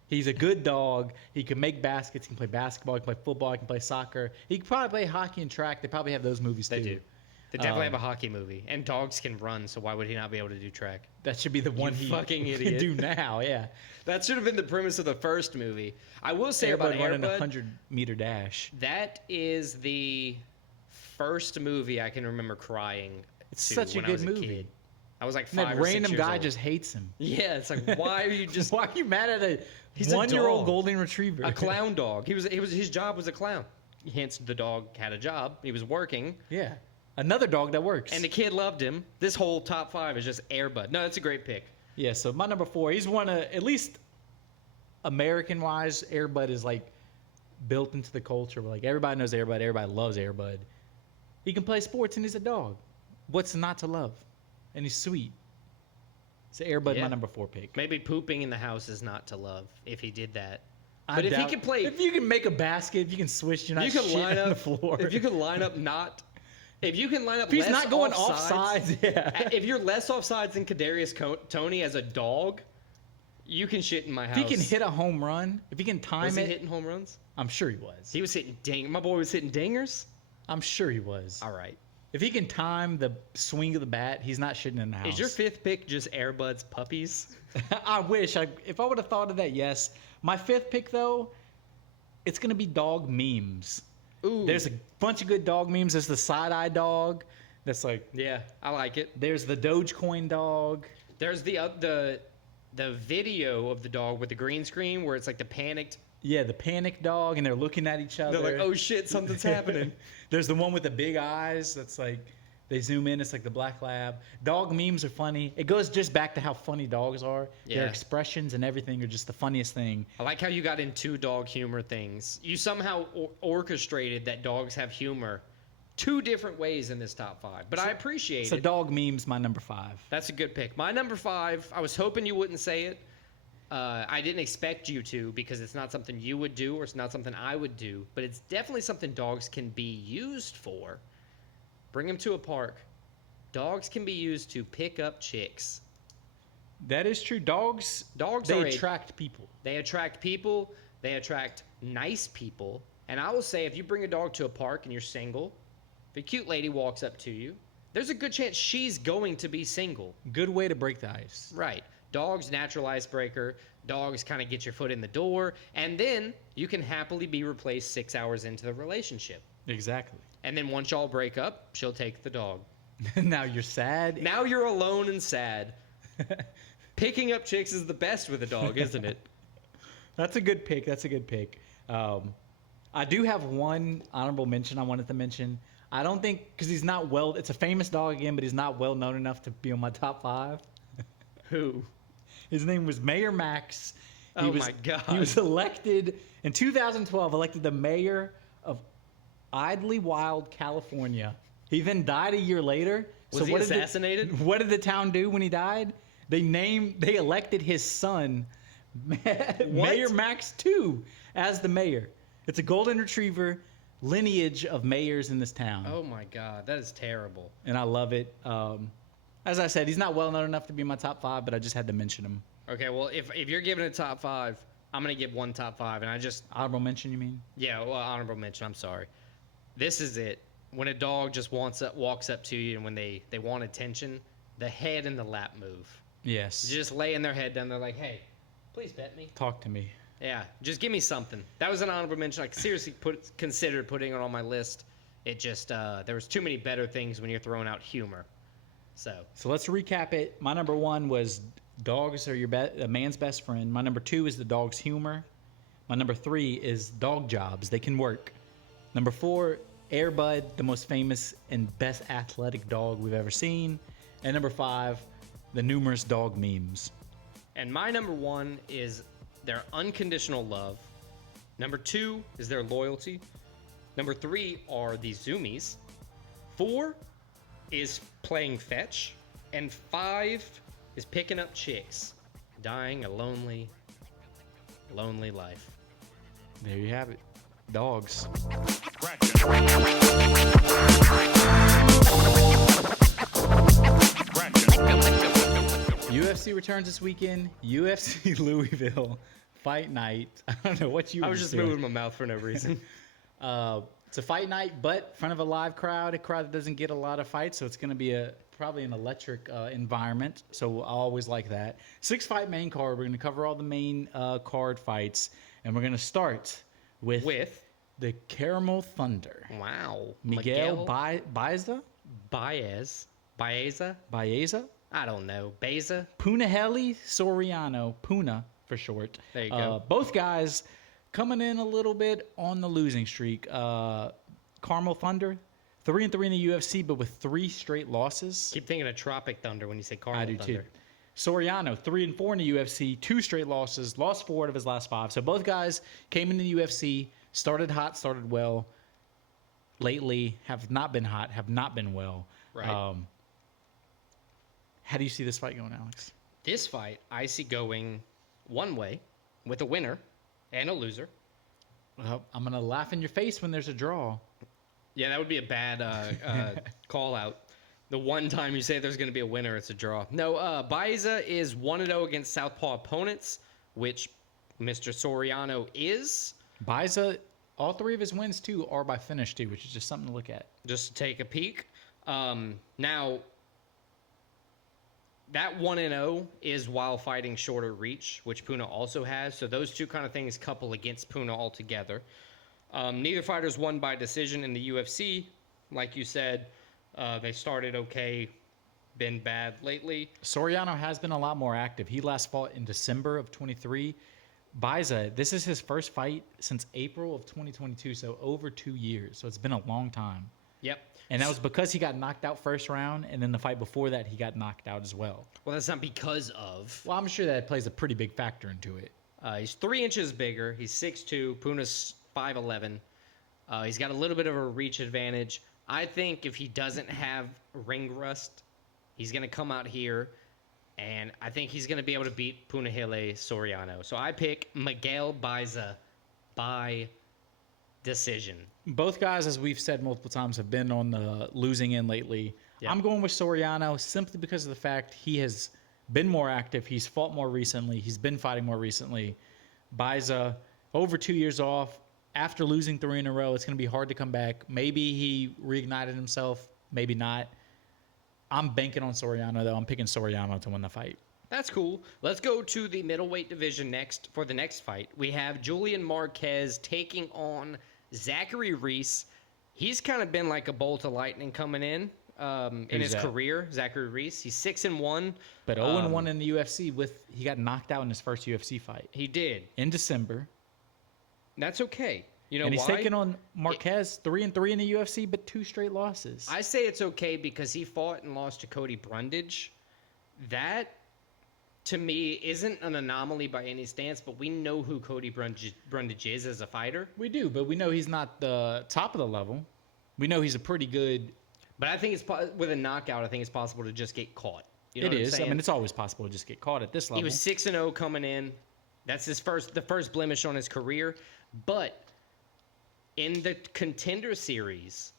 He's a good dog. He can make baskets. He can play basketball. He can play football. He can play soccer. He can probably play hockey and track. They probably have those movies too. They do. They definitely have a hockey movie. And dogs can run, so why would he not be able to do track? That should be the one he fucking can idiot. do now. Yeah. That should have been the premise of the first movie. I will say Air about Bud running Air a Bud, 100-meter dash. that is the first movie I can remember crying It's to such a when I good was a movie. kid. I was like And 5 that or 6 random years guy old. just hates him. Yeah, it's like, why are you just Why are you mad at a He's a 1-year-old dog. golden retriever? a clown dog? His job was a clown. Hence, the dog had a job. He was working, Yeah. Another dog that works. and the kid loved him. This whole top 5 is just Air Bud. No, that's a great pick. Yeah, so my number 4, he's one of, at least American-wise, Air Bud is like built into the culture. Like everybody knows Air Bud, everybody loves Air Bud. He can play sports and he's a dog. What's not to love? And he's sweet. So Air Bud, Yeah. my number 4 pick. Maybe pooping in the house is not to love if he did that. I But if he doubt- can play, if you can make a basket, if you can switch, you're not you can shitting line on the up. floor. If you can line up not, if you can line up. If he's less not going offsides, offsides, yeah. If you're less offsides than Kadarius Toney as a dog, you can shit in my house. If he can hit a home run, if he can time was he it, hitting home runs? I'm sure he was. He was hitting ding. My boy was hitting dingers. I'm sure he was. All right. If he can time the swing of the bat, he's not shitting in the house. Is your 5th pick just Air Bud's puppies? I wish. If I would have thought of that, yes. My 5th pick, though, it's going to be dog memes. Ooh. There's a bunch of good dog memes. There's the side-eye dog. That's like, Yeah, I like it. there's the Dogecoin dog. There's the video of the dog with the green screen where it's like the panicked. Yeah, the panic dog, and they're looking at each other. They're like, oh shit, something's happening. There's the one with the big eyes. That's like, they zoom in. It's like the black lab. Dog memes are funny. It goes just back to how funny dogs are. Their Yeah. expressions and everything are just the funniest thing. I like how you got into dog humor things. You somehow orchestrated that dogs have humor 2 different ways in this top 5, but I appreciate So it. dog memes, my number 5. That's a good pick. My number 5, I was hoping you wouldn't say it. I didn't expect you to because it's not something you would do or it's not something I would do, but it's definitely something dogs can be used for. Bring them to a park. Dogs can be used to pick up chicks. That is true. Dogs Dogs they are attract people. They attract people. They attract nice people. And I will say, if you bring a dog to a park and you're single, if a cute lady walks up to you, there's a good chance she's going to be single. Good way to break the ice. Right. Dogs, natural icebreaker. Dogs kind of get your foot in the door. And then you can happily be replaced 6 hours into the relationship. Exactly. And then once y'all break up, she'll take the dog. Now you're sad. Now you're alone and sad. Picking up chicks is the best with a dog, isn't it? That's a good pick. That's a good pick. I do have one honorable mention I wanted to mention. I don't think, because he's not well, it's a famous dog again, but he's not well known enough to be on my top 5. Who? His name was Mayor Max. Oh my God. He was elected in 2012, elected the mayor of Idlewild, California. He then died a year later. Was he what did assassinated? What did the town do when he died? They elected his son, Mayor Max II, as the mayor. It's a golden retriever lineage of mayors in this town. Oh my God, that is terrible. And I love it. As I said, he's not well known enough to be in my top 5, but I just had to mention him. Okay, well, if you're giving it top 5, I'm going to give one top 5, and I just Honorable mention, you mean? yeah, well, honorable mention. I'm sorry. This is it. When a dog just walks up to you, and when they want attention, the head and the lap move. Yes. Just laying their head down. They're like, "Hey, please pet me." Talk to me. Yeah, just give me something. That was an honorable mention. I seriously considered putting it on my list. It just there was too many better things when you're throwing out humor. So let's recap it. My number 1 was dogs are a man's best friend. My number 2 is the dog's humor. My number 3 is dog jobs. They can work. Number 4, Air Bud, the most famous and best athletic dog we've ever seen. And number 5, the numerous dog memes. And my number 1 is their unconditional love. Number 2 is their loyalty. Number 3 are the zoomies. 4 is playing fetch. And 5 is picking up chicks, dying a lonely, lonely life. There you have it. Dogs. UFC returns this weekend. UFC Louisville fight night. I don't know what you. I was just doing. moving my mouth for no reason. It's a fight night, but in front of a live crowd, a crowd that doesn't get a lot of fights, so it's going to be probably an electric environment. So I always like that. 6-fight main card. We're going to cover all the main card fights, and we're going to start with the Caramel Thunder. Wow. Miguel Baeza? Baeza? I don't know. Baeza? Punahele Soriano. Puna for short. There you go. Both guys coming in a little bit on the losing streak. Caramel Thunder, 3-3 in the UFC, but with 3 straight losses. Keep thinking of Tropic Thunder when you say Caramel I do Thunder. too. Soriano, 3-4 in the UFC, 2 straight losses, lost 4 out of his last 5. So both guys came in the UFC, started hot, started well. Lately, have not been hot, have not been well. Right. How do you see this fight going, Alex? This fight, I see going one way with a winner and a loser. Well, I'm going to laugh in your face when there's a draw. Yeah, that would be a bad call out. The one time you say there's going to be a winner, it's a draw. No, Baeza is 1-0 against southpaw opponents, which Mr. Soriano is. Baeza, all 3 of his wins, too, are by finish, too, which is just something to look at. Just to take a peek. Now, that 1-0 is while fighting shorter reach, which Puna also has. So those two kind of things couple against Puna altogether. Neither fighter's won by decision in the UFC. Like you said, they started okay, been bad lately. Soriano has been a lot more active. He last fought in December of 23. Baeza, this is his first fight since April of 2022, so over 2 years. So it's been a long time. Yep. And that was because he got knocked out first round, and then the fight before that, he got knocked out as well. Well, that's not because of. Well, I'm sure that plays a pretty big factor into it. He's 3 inches bigger. He's 6'2". Puna's 5'11". He's got a little bit of a reach advantage. I think if he doesn't have ring rust, he's going to come out here, and I think he's going to be able to beat Punahele Soriano. So I pick Miguel Baeza by decision. Both guys, as we've said multiple times, have been on the losing end lately. Yeah. I'm going with Soriano simply because of the fact he has been more active. He's fought more recently. He's been fighting more recently. Baeza, over 2 years off. After losing 3 in a row, it's going to be hard to come back. Maybe he reignited himself. Maybe not. I'm banking on Soriano, though. I'm picking Soriano to win the fight. That's cool. Let's go to the middleweight division next for the next fight. We have Julian Marquez taking on Zachary Reese. He's kind of been like a bolt of lightning coming in his career. Zachary Reese. He's 6-1, but 0-1 in the UFC. He got knocked out in his first UFC fight. He did in December. That's okay. You know, and he's taking on Marquez, 3-3 in the UFC, but 2 straight losses. I say it's okay because he fought and lost to Cody Brundage. That, to me, isn't an anomaly by any stance, but we know who Cody Brundage is as a fighter. We do, but we know he's not the top of the level. We know he's a pretty good. But I think it's with a knockout, I think it's possible to just get caught. You know it is. I mean, it's always possible to just get caught at this level. He was 6-0 coming in. That's the first blemish on his career. But in the Contender Series,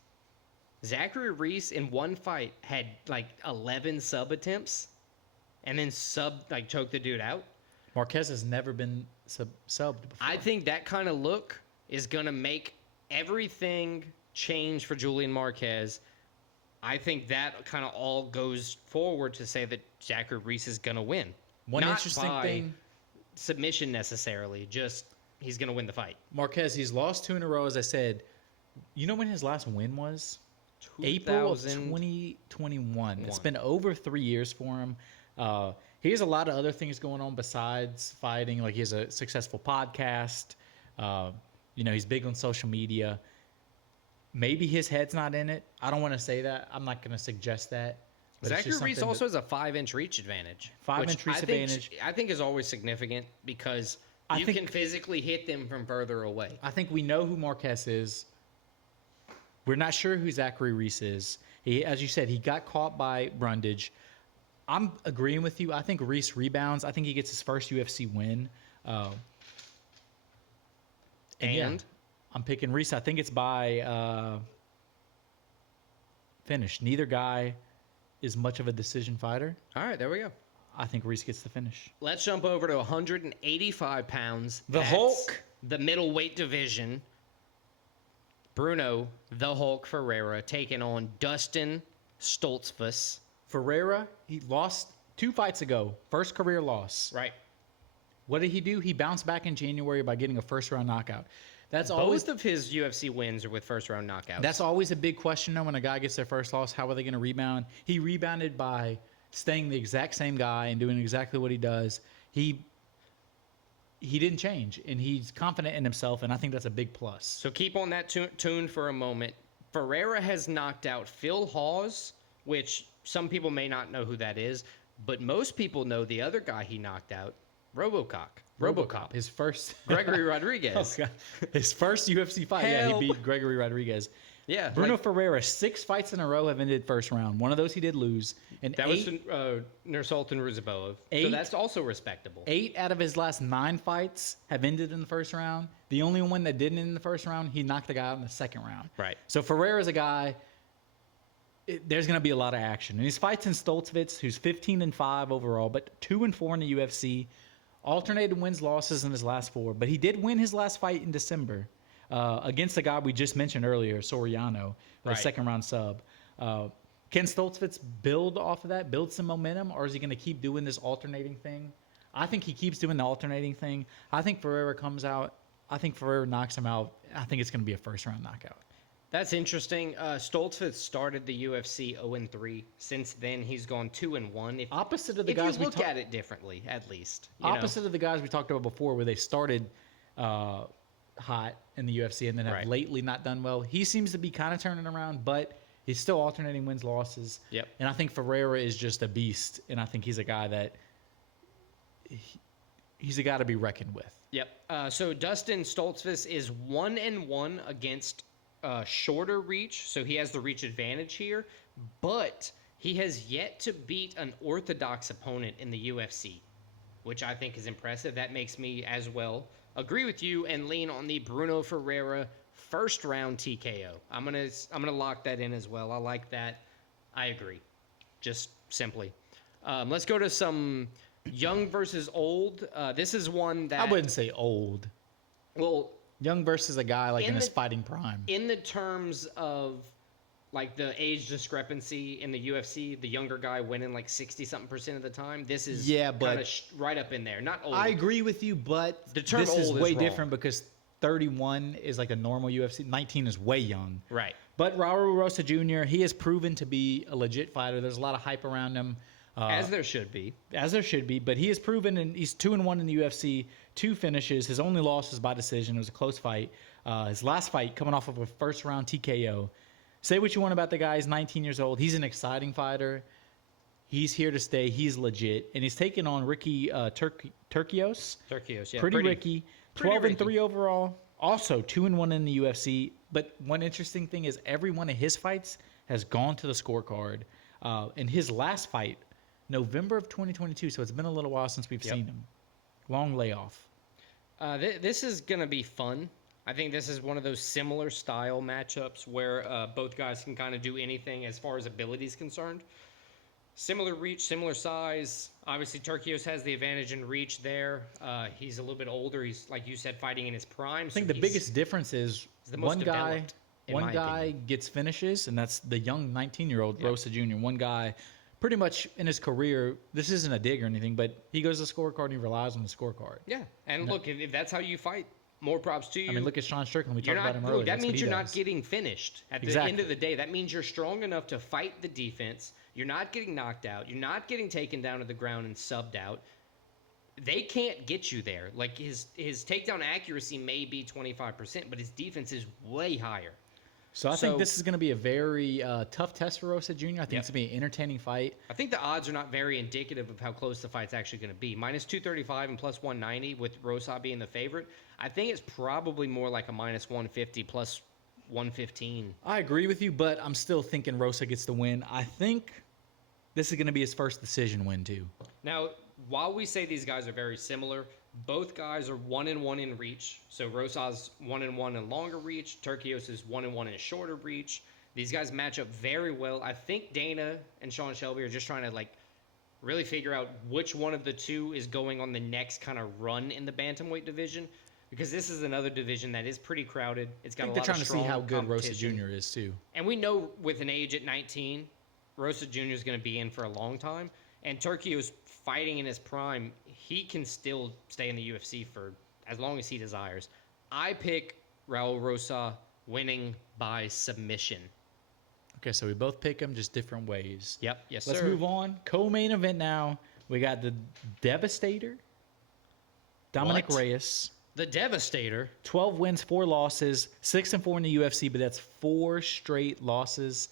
Zachary Reese in one fight had like 11 sub attempts and then choked the dude out. Marquez has never been subbed before. I think that kind of look is going to make everything change for Julian Marquez. I think that kind of all goes forward to say that Zachary Reese is going to win. One Not interesting by thing, submission necessarily, just he's going to win the fight. Marquez, he's lost 2 in a row, as I said. You know when his last win was? April of 2021. It's been over 3 years for him. He has a lot of other things going on besides fighting. Like he has a successful podcast. He's big on social media. Maybe his head's not in it. I don't want to say that. I'm not going to suggest that. Zachary Reese also has a 5-inch reach advantage. 5-inch reach advantage. I think is always significant because you can physically hit them from further away. I think we know who Marquez is. We're not sure who Zachary Reese is. He, as you said, he got caught by Brundage. I'm agreeing with you. I think Reese rebounds. I think he gets his first UFC win. And I'm picking Reese. I think it's by finish. Neither guy is much of a decision fighter. All right, there we go. I think Reese gets the finish. Let's jump over to 185 pounds. The Hulk. The middleweight division. Bruno, the Hulk Ferreira, taking on Dustin Stoltzfus. Ferreira, he lost 2 fights ago. First career loss. Right. What did he do? He bounced back in January by getting a first-round knockout. Both of his UFC wins are with first-round knockouts. That's always a big question, though, when a guy gets their first loss. How are they going to rebound? He rebounded by staying the exact same guy and doing exactly what he does. He didn't change, and he's confident in himself, and I think that's a big plus. So keep on that tune for a moment. Ferreira has knocked out Phil Hawes, which some people may not know who that is, but most people know the other guy he knocked out, RoboCop. His first. Gregory Rodriguez. Oh, God. His first UFC fight. Help. Yeah, he beat Gregory Rodriguez. Yeah. Bruno Ferreira, 6 fights in a row have ended first round. One of those he did lose. And that was Nursultan Ruziboev. So that's also respectable. 8 out of his last 9 fights have ended in the first round. The only one that didn't end in the first round, he knocked the guy out in the second round. Right. So Ferreira's a guy, there's going to be a lot of action. And he's fights in Stoltzfus, who's 15-5 overall, but 2-4 in the UFC. Alternated wins, losses in his last 4. But he did win his last fight in December against the guy we just mentioned earlier, Soriano, a second-round sub. Can Stoltzfus build off of that, build some momentum, or is he going to keep doing this alternating thing? I think he keeps doing the alternating thing. I think Ferreira comes out. I think Ferreira knocks him out. I think it's going to be a first-round knockout. That's interesting. Stoltzfus started the UFC 0-3. Since then, he's gone 2-1. Opposite of the guys we look at it differently, at least. Opposite of the guys we talked about before, where they started hot in the UFC and then have lately not done well. He seems to be kind of turning around, but he's still alternating wins, losses. Yep. And I think Ferreira is just a beast, and I think he's a guy that he's a guy to be reckoned with. Yep. So Dustin Stoltzfus is 1-1 against shorter reach, so he has the reach advantage here, but he has yet to beat an orthodox opponent in the UFC, which I think is impressive. That makes me as well agree with you and lean on the Bruno Ferreira first round TKO. I'm gonna lock that in as well. I like that. I agree. Just simply. Let's go to some young versus old. This is one that I wouldn't say old. Well, young versus a guy like in his fighting prime. In the terms of like the age discrepancy in the UFC, the younger guy winning like 60-something% of the time. This is kind of right up in there. Not old. I agree with you, but the term this is old way wrong. different because 31 is like a normal UFC. 19 is way young. Right. But Raul Rosa Jr., he has proven to be a legit fighter. There's a lot of hype around him. As there should be. As there should be. But he has proven, and he's 2-1 in the UFC, 2 finishes. His only loss was by decision. It was a close fight. His last fight coming off of a first-round TKO. Say what you want about the guy. He's 19 years old. He's an exciting fighter. He's here to stay. He's legit. And he's taking on Ricky Turcios. Turcios, yeah. Pretty Ricky. 12-3 overall. Also 2-1 in the UFC. But one interesting thing is every one of his fights has gone to the scorecard. In his last fight, November of 2022, so it's been a little while since we've seen him. Long layoff. This is going to be fun. I think this is one of those similar style matchups where both guys can kind of do anything as far as ability is concerned. Similar reach, similar size. Obviously, Turkios has the advantage in reach there. He's a little bit older. He's, like you said, fighting in his prime. I think the biggest difference is the most one guy developed, in my opinion. gets finishes, and that's the young 19-year-old Yep. Rosa Jr. One guy, pretty much in his career, this isn't a dig or anything, but he goes to the scorecard and he relies on the scorecard. Yeah, and look, if that's how you fight, more props to you. I mean, look at Sean Strickland. We You're talked not, about him look, earlier. that That's what means he you're not does. getting finished. At the Exactly. end of the day, that means you're strong enough to fight the defense. You're not getting knocked out. You're not getting taken down to the ground and subbed out. They can't get you there. Like his takedown accuracy may be 25%, but his defense is way higher. So I think this is going to be a very tough test for Rosa Jr. I think Yep. it's going to be an entertaining fight. I think the odds are not very indicative of how close the fight's actually going to be. Minus 235 and plus 190 with Rosa being the favorite. I think it's probably more like a minus 150 plus 115. I agree with you, but I'm still thinking Rosa gets the win. I think this is going to be his first decision win, too. Now, while we say these guys are very similar, both guys are 1-1 in reach. So Rosa's 1-1 in longer reach. Turkios is 1-1 in shorter reach. These guys match up very well. I think Dana and Sean Shelby are just trying to really figure out which one of the two is going on the next kind of run in the bantamweight division, because this is another division that is pretty crowded. It's got I think a they're lot trying of to see strong how good Rosa competition. Jr. is, too. And we know with an age at 19, Rosa Jr. is going to be in for a long time. And Turkey is fighting in his prime. He can still stay in the UFC for as long as he desires. I pick Raul Rosa winning by submission. Okay, so we both pick him just different ways. Yep. Yes, Let's sir. move on. Co-main event now. We got the Devastator, Dominic What? Reyes. The Devastator. 12 wins, 4 losses, 6-4 in the UFC, but that's 4 straight losses,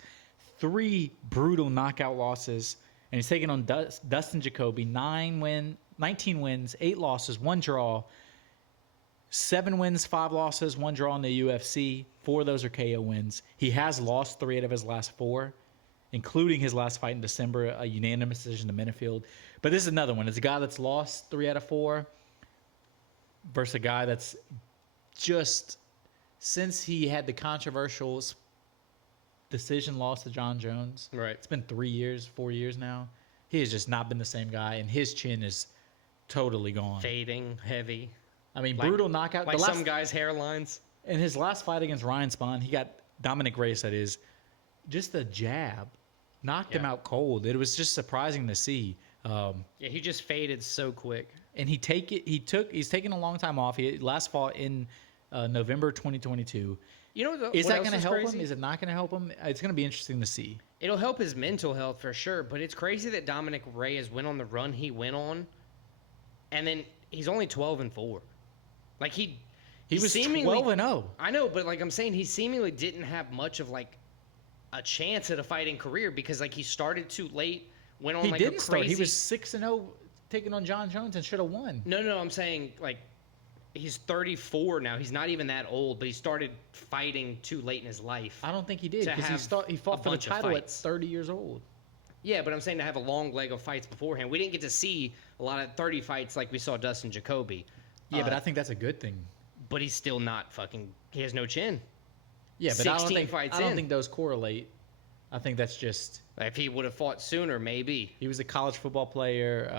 3 brutal knockout losses, and he's taking on Dustin Jacoby. 19 wins, 8 losses, 1 draw, 7 wins, 5 losses, 1 draw in the UFC. 4 of those are KO wins. He has lost 3 out of his last 4, including his last fight in December, a unanimous decision to Minifield. But this is another one. It's a guy that's lost 3 out of 4 versus a guy that's just, since he had the controversial decision loss to John Jones. Right. It's been 3 years, 4 years now. He has just not been the same guy, and his chin is totally gone. Fading, heavy. I mean, brutal knockout. Like some guys' hairlines. In his last fight against Ryan Spahn, he got Dominic Reyes, that is, just a jab. Knocked him out cold. It was just surprising to see. Yeah, he just faded so quick. And he's taken a long time off. He last fought in November 2022. You know, Is that going to help him? Is it not going to help him? It's going to be interesting to see. It'll help his mental health for sure, but it's crazy that Dominic Reyes went on the run he went on, and then he's only 12-4. Like he was seemingly 12-0. I know, but like I'm saying, he seemingly didn't have much of like a chance at a fighting career because like he started too late, went on He like didn't a start. crazy. He was 6-0 taking on John Jones and should have won. No, I'm saying like he's 34 now. He's not even that old, but he started fighting too late in his life. I don't think he did To because have he a fought for the bunch of title at fights. 30 years old. Yeah, but I'm saying to have a long leg of fights beforehand. We didn't get to see a lot of 30 fights like we saw Dustin Jacoby. Yeah, but I think that's a good thing. But he's still not fucking. He has no chin. Yeah, but 16 fights I don't in. think those correlate. I think that's just If he would have fought sooner, maybe. he was a college football player,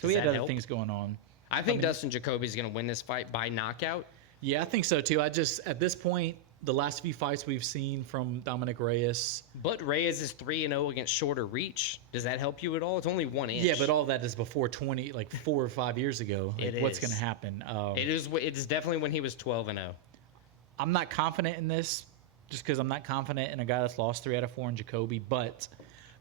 so he Does had that other help? things going on. I think Dustin Jacoby is going to win this fight by knockout. Yeah, I think so too. At this point, the last few fights we've seen from Dominic Reyes. But Reyes is 3-0 against shorter reach. Does that help you at all? It's only 1 inch. Yeah, but all that is before 4 or 5 years ago. Like, It what's is. going to happen? It's definitely when he was 12-0. I'm not confident in this just because I'm not confident in a guy that's lost 3 out of 4 in Jacoby. But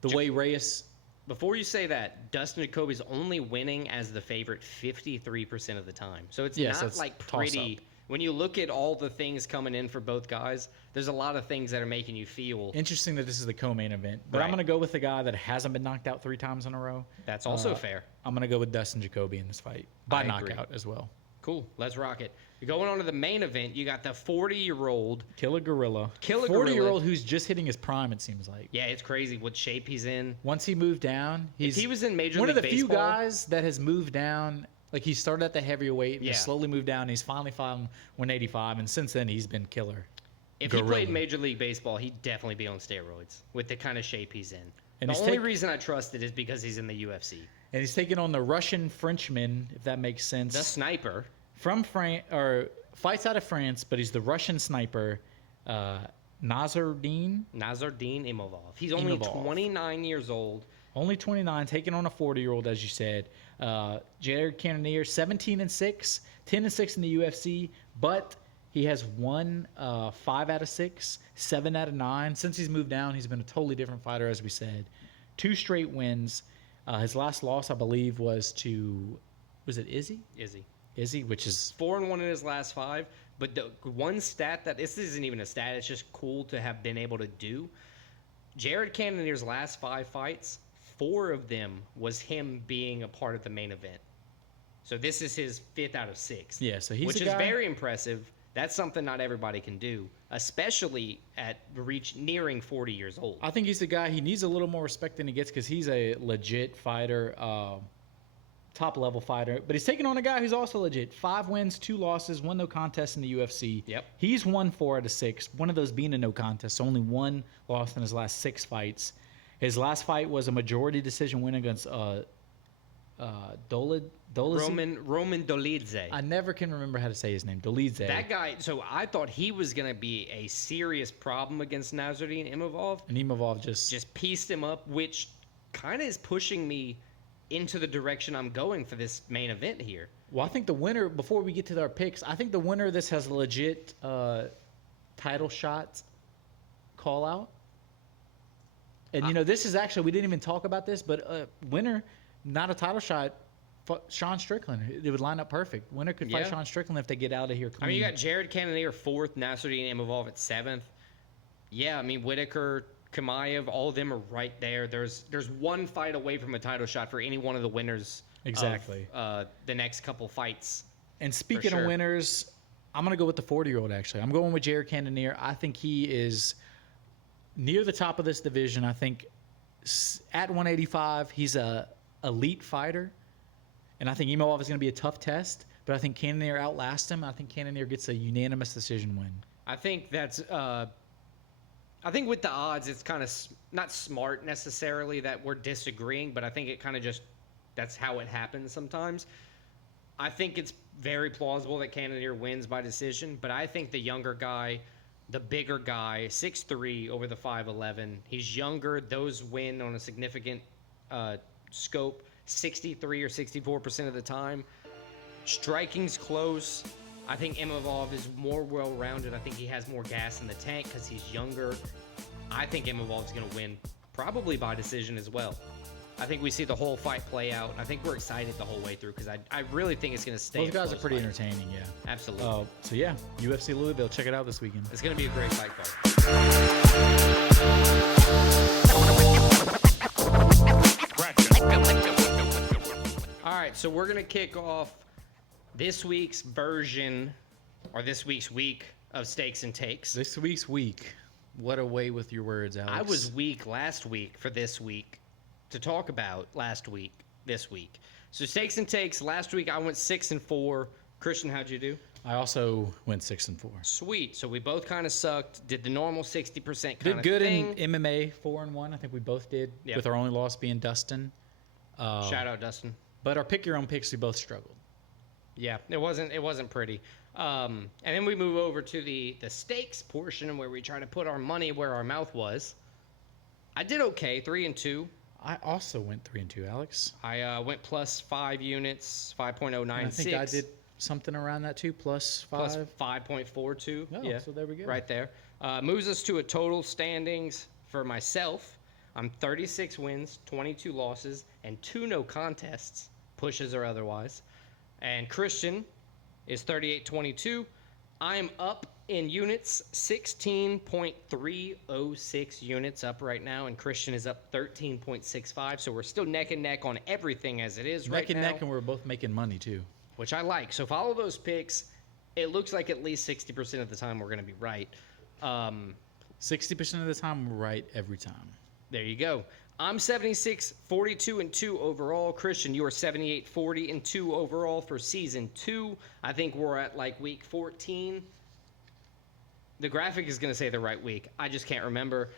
the way Reyes, Before you say that, Dustin Jacoby's only winning as the favorite 53% of the time. So it's Yeah, so not it's like toss-up. pretty. When you look at all the things coming in for both guys, there's a lot of things that are making you feel. interesting that this is the co-main event. But I'm Right. going to go with the guy that hasn't been knocked out 3 times in a row. That's also fair. I'm going to go with Dustin Jacoby in this fight by I agree. knockout as well. Cool. Let's rock it. Going on to the main event, you got the 40-year-old. Killer Gorilla. Killer Gorilla. 40-year-old who's just hitting his prime, it seems like. Yeah, it's crazy what shape he's in. Once he moved down, If he was in Major one League of the few Baseball- guys that has moved down. Like he started at the heavyweight and Yeah. slowly moved down. And he's finally found 185, and since then he's been killer. If Gorilla. he played Major League Baseball, he'd definitely be on steroids with the kind of shape he's in. And The he's only take- reason I trust it is because he's in the UFC. and he's taking on the Russian Frenchman, if that makes sense. The sniper. From France, or fights out of France, but he's the Russian sniper, Nazardine. Nazardine Imavov. He's only Imavov. 29 years old. Only 29, taking on a 40-year-old, as you said. Jared Cannonier, 17-6, 10-6 in the UFC, but he has won 5 out of 6, 7 out of 9. Since he's moved down, he's been a totally different fighter, as we said. 2 straight wins. His last loss, I believe, was it Izzy? Izzy, which is 4-1 in his last 5. But the one stat that this isn't even a stat, it's just cool to have been able to do. Jared Cannonier's last 5 fights, 4 of them was him being a part of the main event. So this is his 5th out of 6. Yeah, so he's which a is guy- very impressive. That's something not everybody can do, especially at nearing 40 years old. I think he's the guy. He needs a little more respect than he gets because he's a legit fighter, top level fighter. But he's taking on a guy who's also legit. 5 wins, 2 losses, 1 no contest in the UFC. Yep. He's won 4 out of 6. One of those being a no contest. So only 1 loss in his last 6 fights. His last fight was a majority decision win against Roman Dolidze. I never can remember how to say his name. Dolidze. That guy, so I thought he was going to be a serious problem against Nazardine Imavov. And Imavov Just pieced him up, which kind of is pushing me into the direction I'm going for this main event here. Well, I think the winner, before we get to our picks, I think the winner of this has a legit title shot call out. And, you know, this is actually, we didn't even talk about this, but winner, not a title shot, Sean Strickland. It would line up perfect. Winner could fight Yeah. Sean Strickland if they get out of here clean. I mean, you got Jared Cannonier 4th, Nasruddin Imavov at 7th. Yeah, I mean, Whitaker, Kamaev, all of them are right there. There's one fight away from a title shot for any one of the winners. Exactly. Of, the next couple fights. And speaking sure. of winners, I'm going to go with the 40-year-old, actually. I'm going with Jared Cannonier. I think he is near the top of this division. I think at 185, he's a elite fighter. And I think Imavov is going to be a tough test, but I think Cannonier outlasts him. I think Cannonier gets a unanimous decision win. I think that's I think with the odds, it's kind of not smart necessarily that we're disagreeing, but I think it kind of just that's how it happens sometimes. I think it's very plausible that Cannonier wins by decision, but I think the younger guy, the bigger guy, 6'3" over the 5'11", he's younger. Those win on a significant scope, 63 or 64% of the time. Striking's close. I think Imavov is more well-rounded. I think he has more gas in the tank because he's younger. I think Imavov's going to win, probably by decision as well. I think we see the whole fight play out. I think we're excited the whole way through because I really think it's going to stay. Both guys are close pretty fight. entertaining, yeah. Absolutely. So, yeah, UFC Louisville. Check it out this weekend. It's going to be a great fight card. All right, so we're going to kick off this week's version, or this week's week of Stakes and Takes. This week's week. What a way with your words, Alex. I was weak last week for this week to talk about this week. So Stakes and Takes, last week I went 6-4. Christian, how'd you do? I also went 6-4. Sweet. So we both kind of sucked, did the normal 60% kind Did of good thing. in MMA, 4-1. I think we both did, Yep. with our only loss being Dustin. Shout out, Dustin. But our pick your own picks, we both struggled. Yeah, it wasn't pretty. And then we move over to the stakes portion where we try to put our money where our mouth was. I did okay, 3-2. I also went 3-2, Alex. I went plus 5 units, 5.096. And I think I did something around that too, plus 5. Plus 5.42. Oh, yeah, so there we go. right there. Moves us to a total standings for myself. I'm 36 wins, 22 losses, and 2 no contests, pushes or otherwise. And Christian is 38-22. I am up in units, 16.306 units up right now, and Christian is up 13.65. So we're still neck and neck on everything as it is right now. Neck and neck, and we're both making money too. Which I like. So follow those picks. It looks like at least 60% of the time we're going to be right. 60% of the time, we're right every time. There you go. I'm 76, 42-2 overall. Christian, you are 78, 40-2 overall for season 2. I think we're at like week 14. The graphic is going to say the right week. I just can't remember.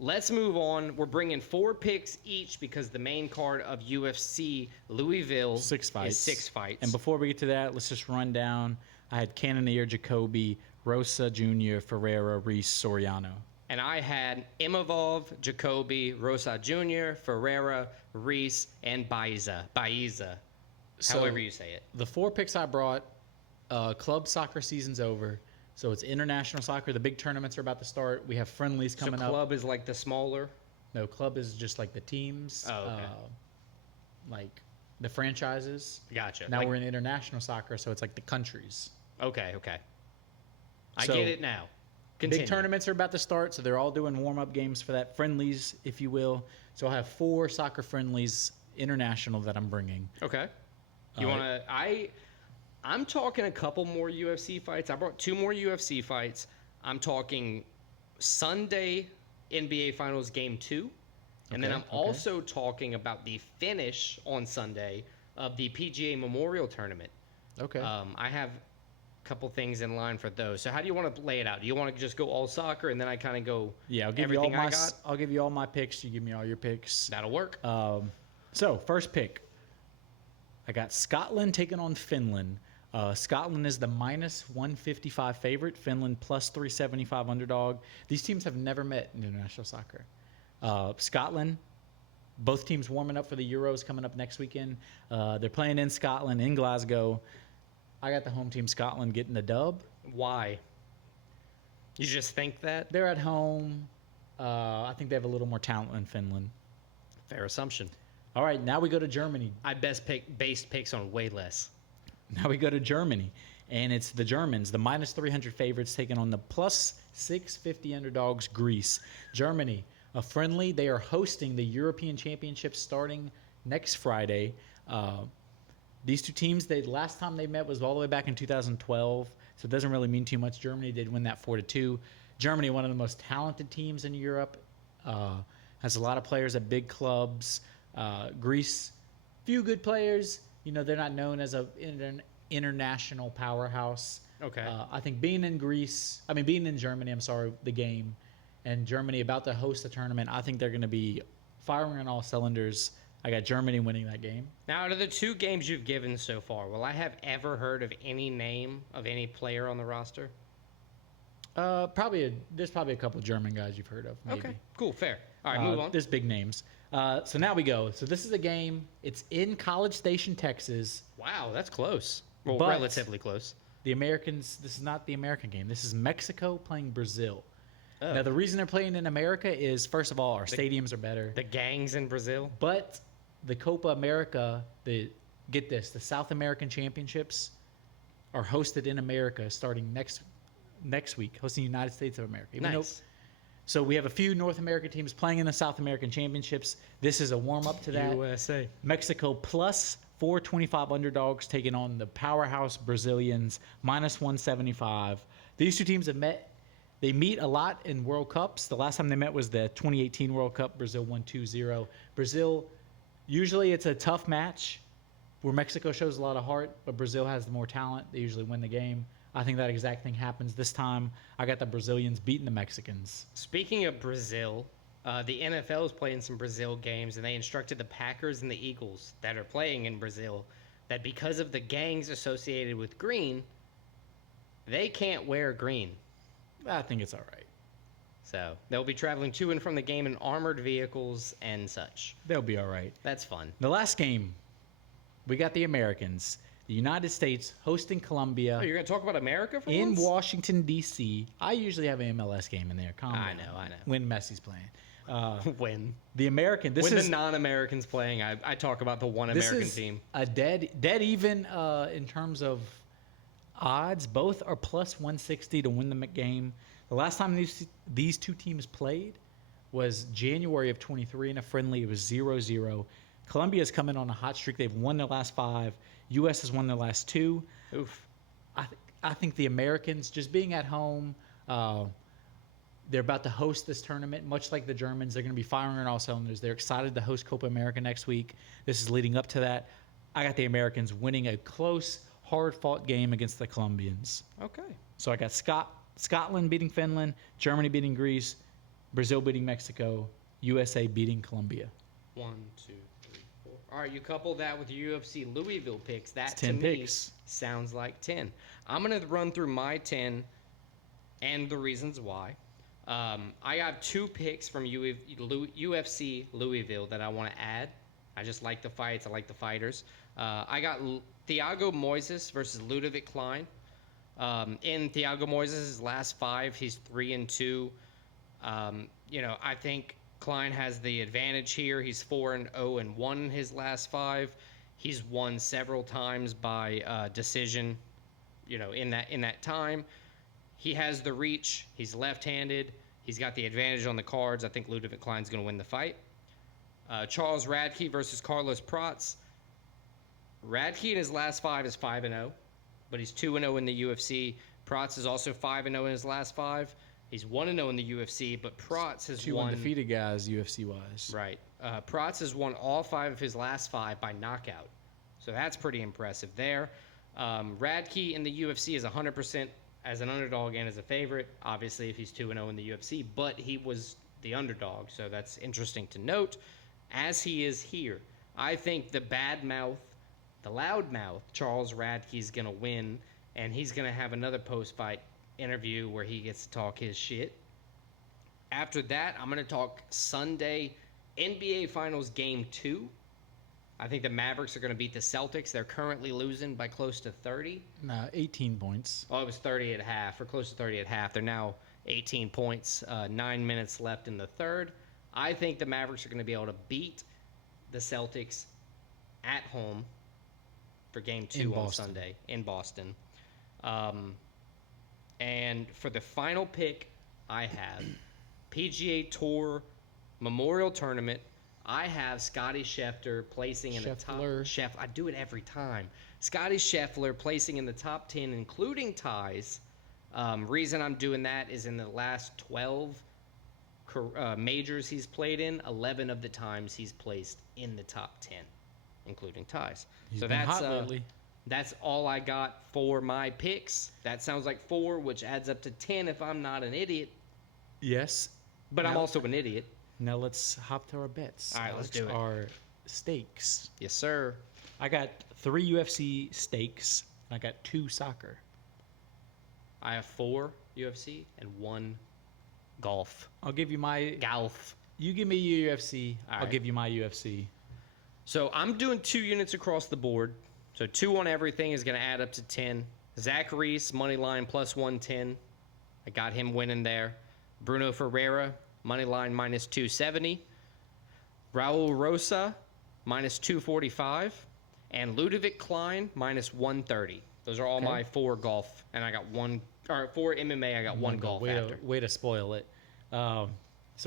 let's move on. We're bringing 4 picks each because the main card of UFC Louisville 6 fights. is 6 fights. And before we get to that, let's just run down. I had Cannonier, Jacoby, Rosa Jr., Ferreira, Reese, Soriano. And I had Imavov, Jacoby, Rosa Jr., Ferreira, Reese, and Baiza. However you say it. The 4 picks I brought, club soccer season's over. So it's international soccer. The big tournaments are about to start. We have friendlies coming up. Club is like the smaller? No, club is just like the teams. Oh, okay. Like the franchises. Gotcha. Now we're in international soccer, so it's like the countries. Okay. I So, get it now. Continue. Big tournaments are about to start, so they're all doing warm-up games for that. Friendlies, if you will. So I'll have 4 soccer friendlies international that I'm bringing. Okay. You want to... I'm talking a couple more UFC fights. I brought 2 more UFC fights. I'm talking Sunday NBA Finals Game 2. And then I'm also talking about the finish on Sunday of the PGA Memorial Tournament. Okay. I have a couple things in line for those. So how do you want to lay it out? Do you want to just go all soccer and then I kind of go I'll give everything you all I got? I'll give you all my picks. You give me all your picks. That'll work. So first pick, I got Scotland taking on Finland. Scotland is the minus 155 favorite. Finland plus 375 underdog. These teams have never met in international soccer. Scotland, both teams warming up for the Euros coming up next weekend. They're playing in Scotland, in Glasgow. I got the home team Scotland getting the dub. Why? You just think that? They're at home. I think they have a little more talent than Finland. Fair assumption. All right, now we go to Germany. I based picks on way less. Now we go to Germany, and it's the Germans, the minus 300 favorites, taking on the plus 650 underdogs, Greece. Germany, a friendly. They are hosting the European Championships starting next Friday. These 2 teams, the last time they met was all the way back in 2012, so it doesn't really mean too much. Germany did win that 4-2. Germany, one of the most talented teams in Europe, has a lot of players at big clubs. Greece, few good players. You know, they're not known as an international powerhouse. Okay. I think being in Germany, the game, and Germany about to host the tournament, I think they're going to be firing on all cylinders. I got Germany winning that game. Now, out of the 2 games you've given so far, will I have ever heard of any name of any player on the roster? There's probably a couple German guys you've heard of, maybe. Okay, cool, fair. All right, move on. There's big names. So now we go. So this is a game. It's in College Station, Texas. Wow, that's close. Well, But relatively close. The Americans, this is not the American game. This is Mexico playing Brazil. Oh. Now, the reason they're playing in America is, first of all, our stadiums are better. The gangs in Brazil? But the Copa America, get this, the South American Championships are hosted in America starting next week, hosting the United States of America. Nice. So we have a few North American teams playing in the South American Championships. This is a warm-up to that. USA. Mexico plus 425 underdogs taking on the powerhouse Brazilians, minus 175. These 2 teams have met. They meet a lot in World Cups. The last time they met was the 2018 World Cup. Brazil won 2-0. Brazil, usually it's a tough match where Mexico shows a lot of heart, but Brazil has the more talent. They usually win the game. I think that exact thing happens this time. I got the Brazilians beating the Mexicans. Speaking of Brazil, the NFL is playing some Brazil games, and they instructed the Packers and the Eagles that are playing in Brazil that because of the gangs associated with green, they can't wear green. I think it's all right. So they'll be traveling to and from the game in armored vehicles and such. They'll be all right. That's fun. The last game, we got the Americans. The United States hosting Colombia. Oh, you're going to talk about America for in once? Washington, D.C. I usually have an MLS game in there. Calm down. I know. When Messi's playing. When? The American. This when is the non-Americans playing, I talk about the one American team. A dead even in terms of odds. Both are plus 160 to win the game. The last time these 2 teams played was January of 23 in a friendly. It was 0-0. Colombia's coming on a hot streak. They've won their last 5. U.S. has won their last 2. Oof. I think the Americans, just being at home, they're about to host this tournament, much like the Germans. They're going to be firing on all cylinders. They're excited to host Copa America next week. This is leading up to that. I got the Americans winning a close, hard-fought game against the Colombians. Okay. So I got Scotland beating Finland, Germany beating Greece, Brazil beating Mexico, USA beating Colombia. 1, 2, 3, 4. All right, you couple that with your UFC Louisville picks. That It's to 10 me picks. sounds like 10. I'm going to run through my 10 and the reasons why. I have 2 picks from UFC Louisville that I want to add. I just like the fights. I like the fighters. I got Thiago Moises versus Ludovic Klein. In Thiago Moises' last 5, he's 3-2. I think Klein has the advantage here. He's 4-0-1 in his last 5. He's won several times by decision. In that time, he has the reach. He's left-handed. He's got the advantage on the cards. I think Ludovic Klein's going to win the fight. Charles Radke versus Carlos Prats. Radke in his last 5 is 5-0, but he's 2-0 in the UFC. Prats is also 5-0 in his last 5. He's 1-0 in the UFC, but Prats has 2 won. undefeated guys, UFC-wise. Right. Prats has won all 5 of his last 5 by knockout. So that's pretty impressive there. Radke in the UFC is 100% as an underdog and as a favorite. Obviously, if he's 2-0 in the UFC, but he was the underdog, so that's interesting to note. As he is here, I think the loudmouth Charles Radke is going to win, and he's going to have another post-fight interview where he gets to talk his shit. After that, I'm going to talk Sunday NBA Finals Game 2. I think the Mavericks are going to beat the Celtics. They're currently losing by close to 30. No, 18 points. Oh, it was 30 at half, or close to 30 at half. They're now 18 points, 9 minutes left in the third. I think the Mavericks are going to be able to beat the Celtics at home for Game 2 on Sunday in Boston. And for the final pick, I have PGA Tour Memorial Tournament. I have Scotty Scheffler placing in the top. I do it every time. Scotty Scheffler placing in the top 10, including ties. Reason I'm doing that is in the last 12 majors he's played in, 11 of the times he's placed in the top 10, including ties. He's been hot lately. That's all I got for my picks. That sounds like 4, which adds up to 10 if I'm not an idiot. Yes. But I'm also an idiot. Now let's hop to our bets. All right, let's do it. Our stakes. Yes, sir. I got 3 UFC stakes, and I got 2 soccer. I have 4 UFC and 1 golf. I'll give you my... Golf. You give me your UFC. I'll right. give you my UFC. So I'm doing 2 units across the board. So 2 on everything is going to add up to 10. Zach Reese, money line plus 110. I got him winning there. Bruno Ferreira, money line minus 270. Raul Rosa, minus 245. And Ludovic Klein, minus 130. Those are all my 4 golf. And I got 4 MMA, I got 1 golf after. Way to spoil it. So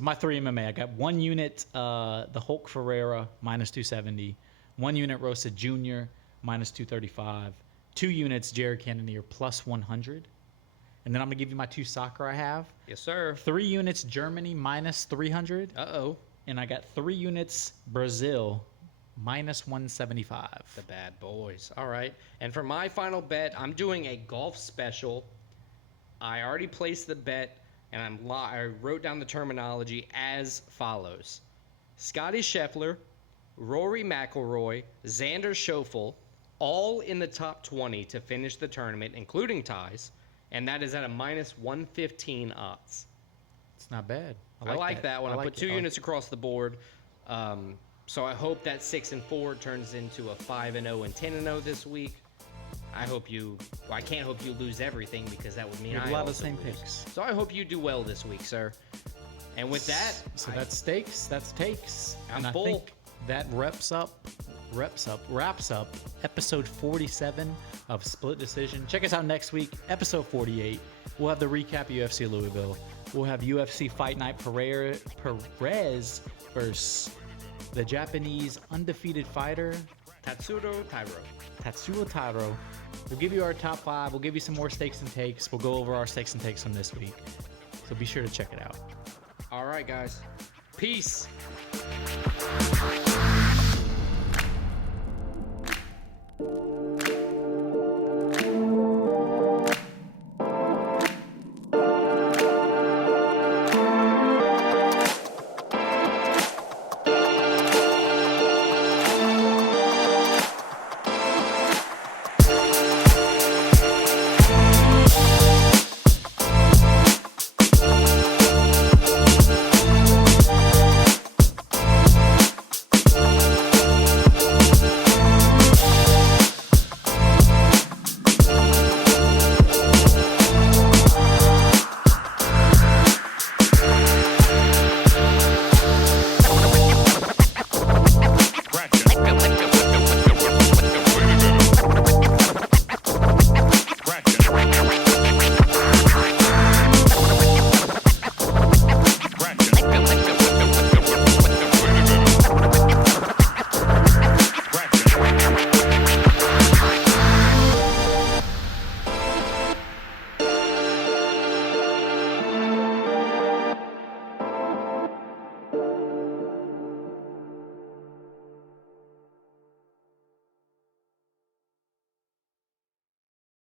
my 3 MMA, I got 1 unit, the Hulk Ferreira, minus 270. 1 unit Rosa Jr., minus 235. 2 units Jared Cannonier, plus 100. And then I'm going to give you my 2 soccer I have. Yes, sir. 3 units Germany, minus 300. Uh-oh. And I got 3 units Brazil, minus 175. The bad boys. All right. And for my final bet, I'm doing a golf special. I already placed the bet, and I wrote down the terminology as follows. Scotty Scheffler, Rory McIlroy, Xander Schauffele, all in the top 20 to finish the tournament, including ties, and that is at a minus 115 odds. It's not bad. I like that one. I put 2 units across the board. So I hope that 6-4 turns into a 5-0 and 10-0 this week. I can't hope you lose everything because that would mean I have a lot of the also same lose. picks. So I hope you do well this week, sir. And with that, so that's stakes, that's takes. I'm and full. I think that wraps up episode 47 of Split Decision. Check us out next week, episode 48. We'll have the recap of UFC Louisville. We'll have UFC Fight Night Perez versus the Japanese undefeated fighter Tatsuro Tairo. We'll give you our top 5. We'll give you some more stakes and takes. We'll go over our stakes and takes from this week. So be sure to check it out. All right, guys. Peace.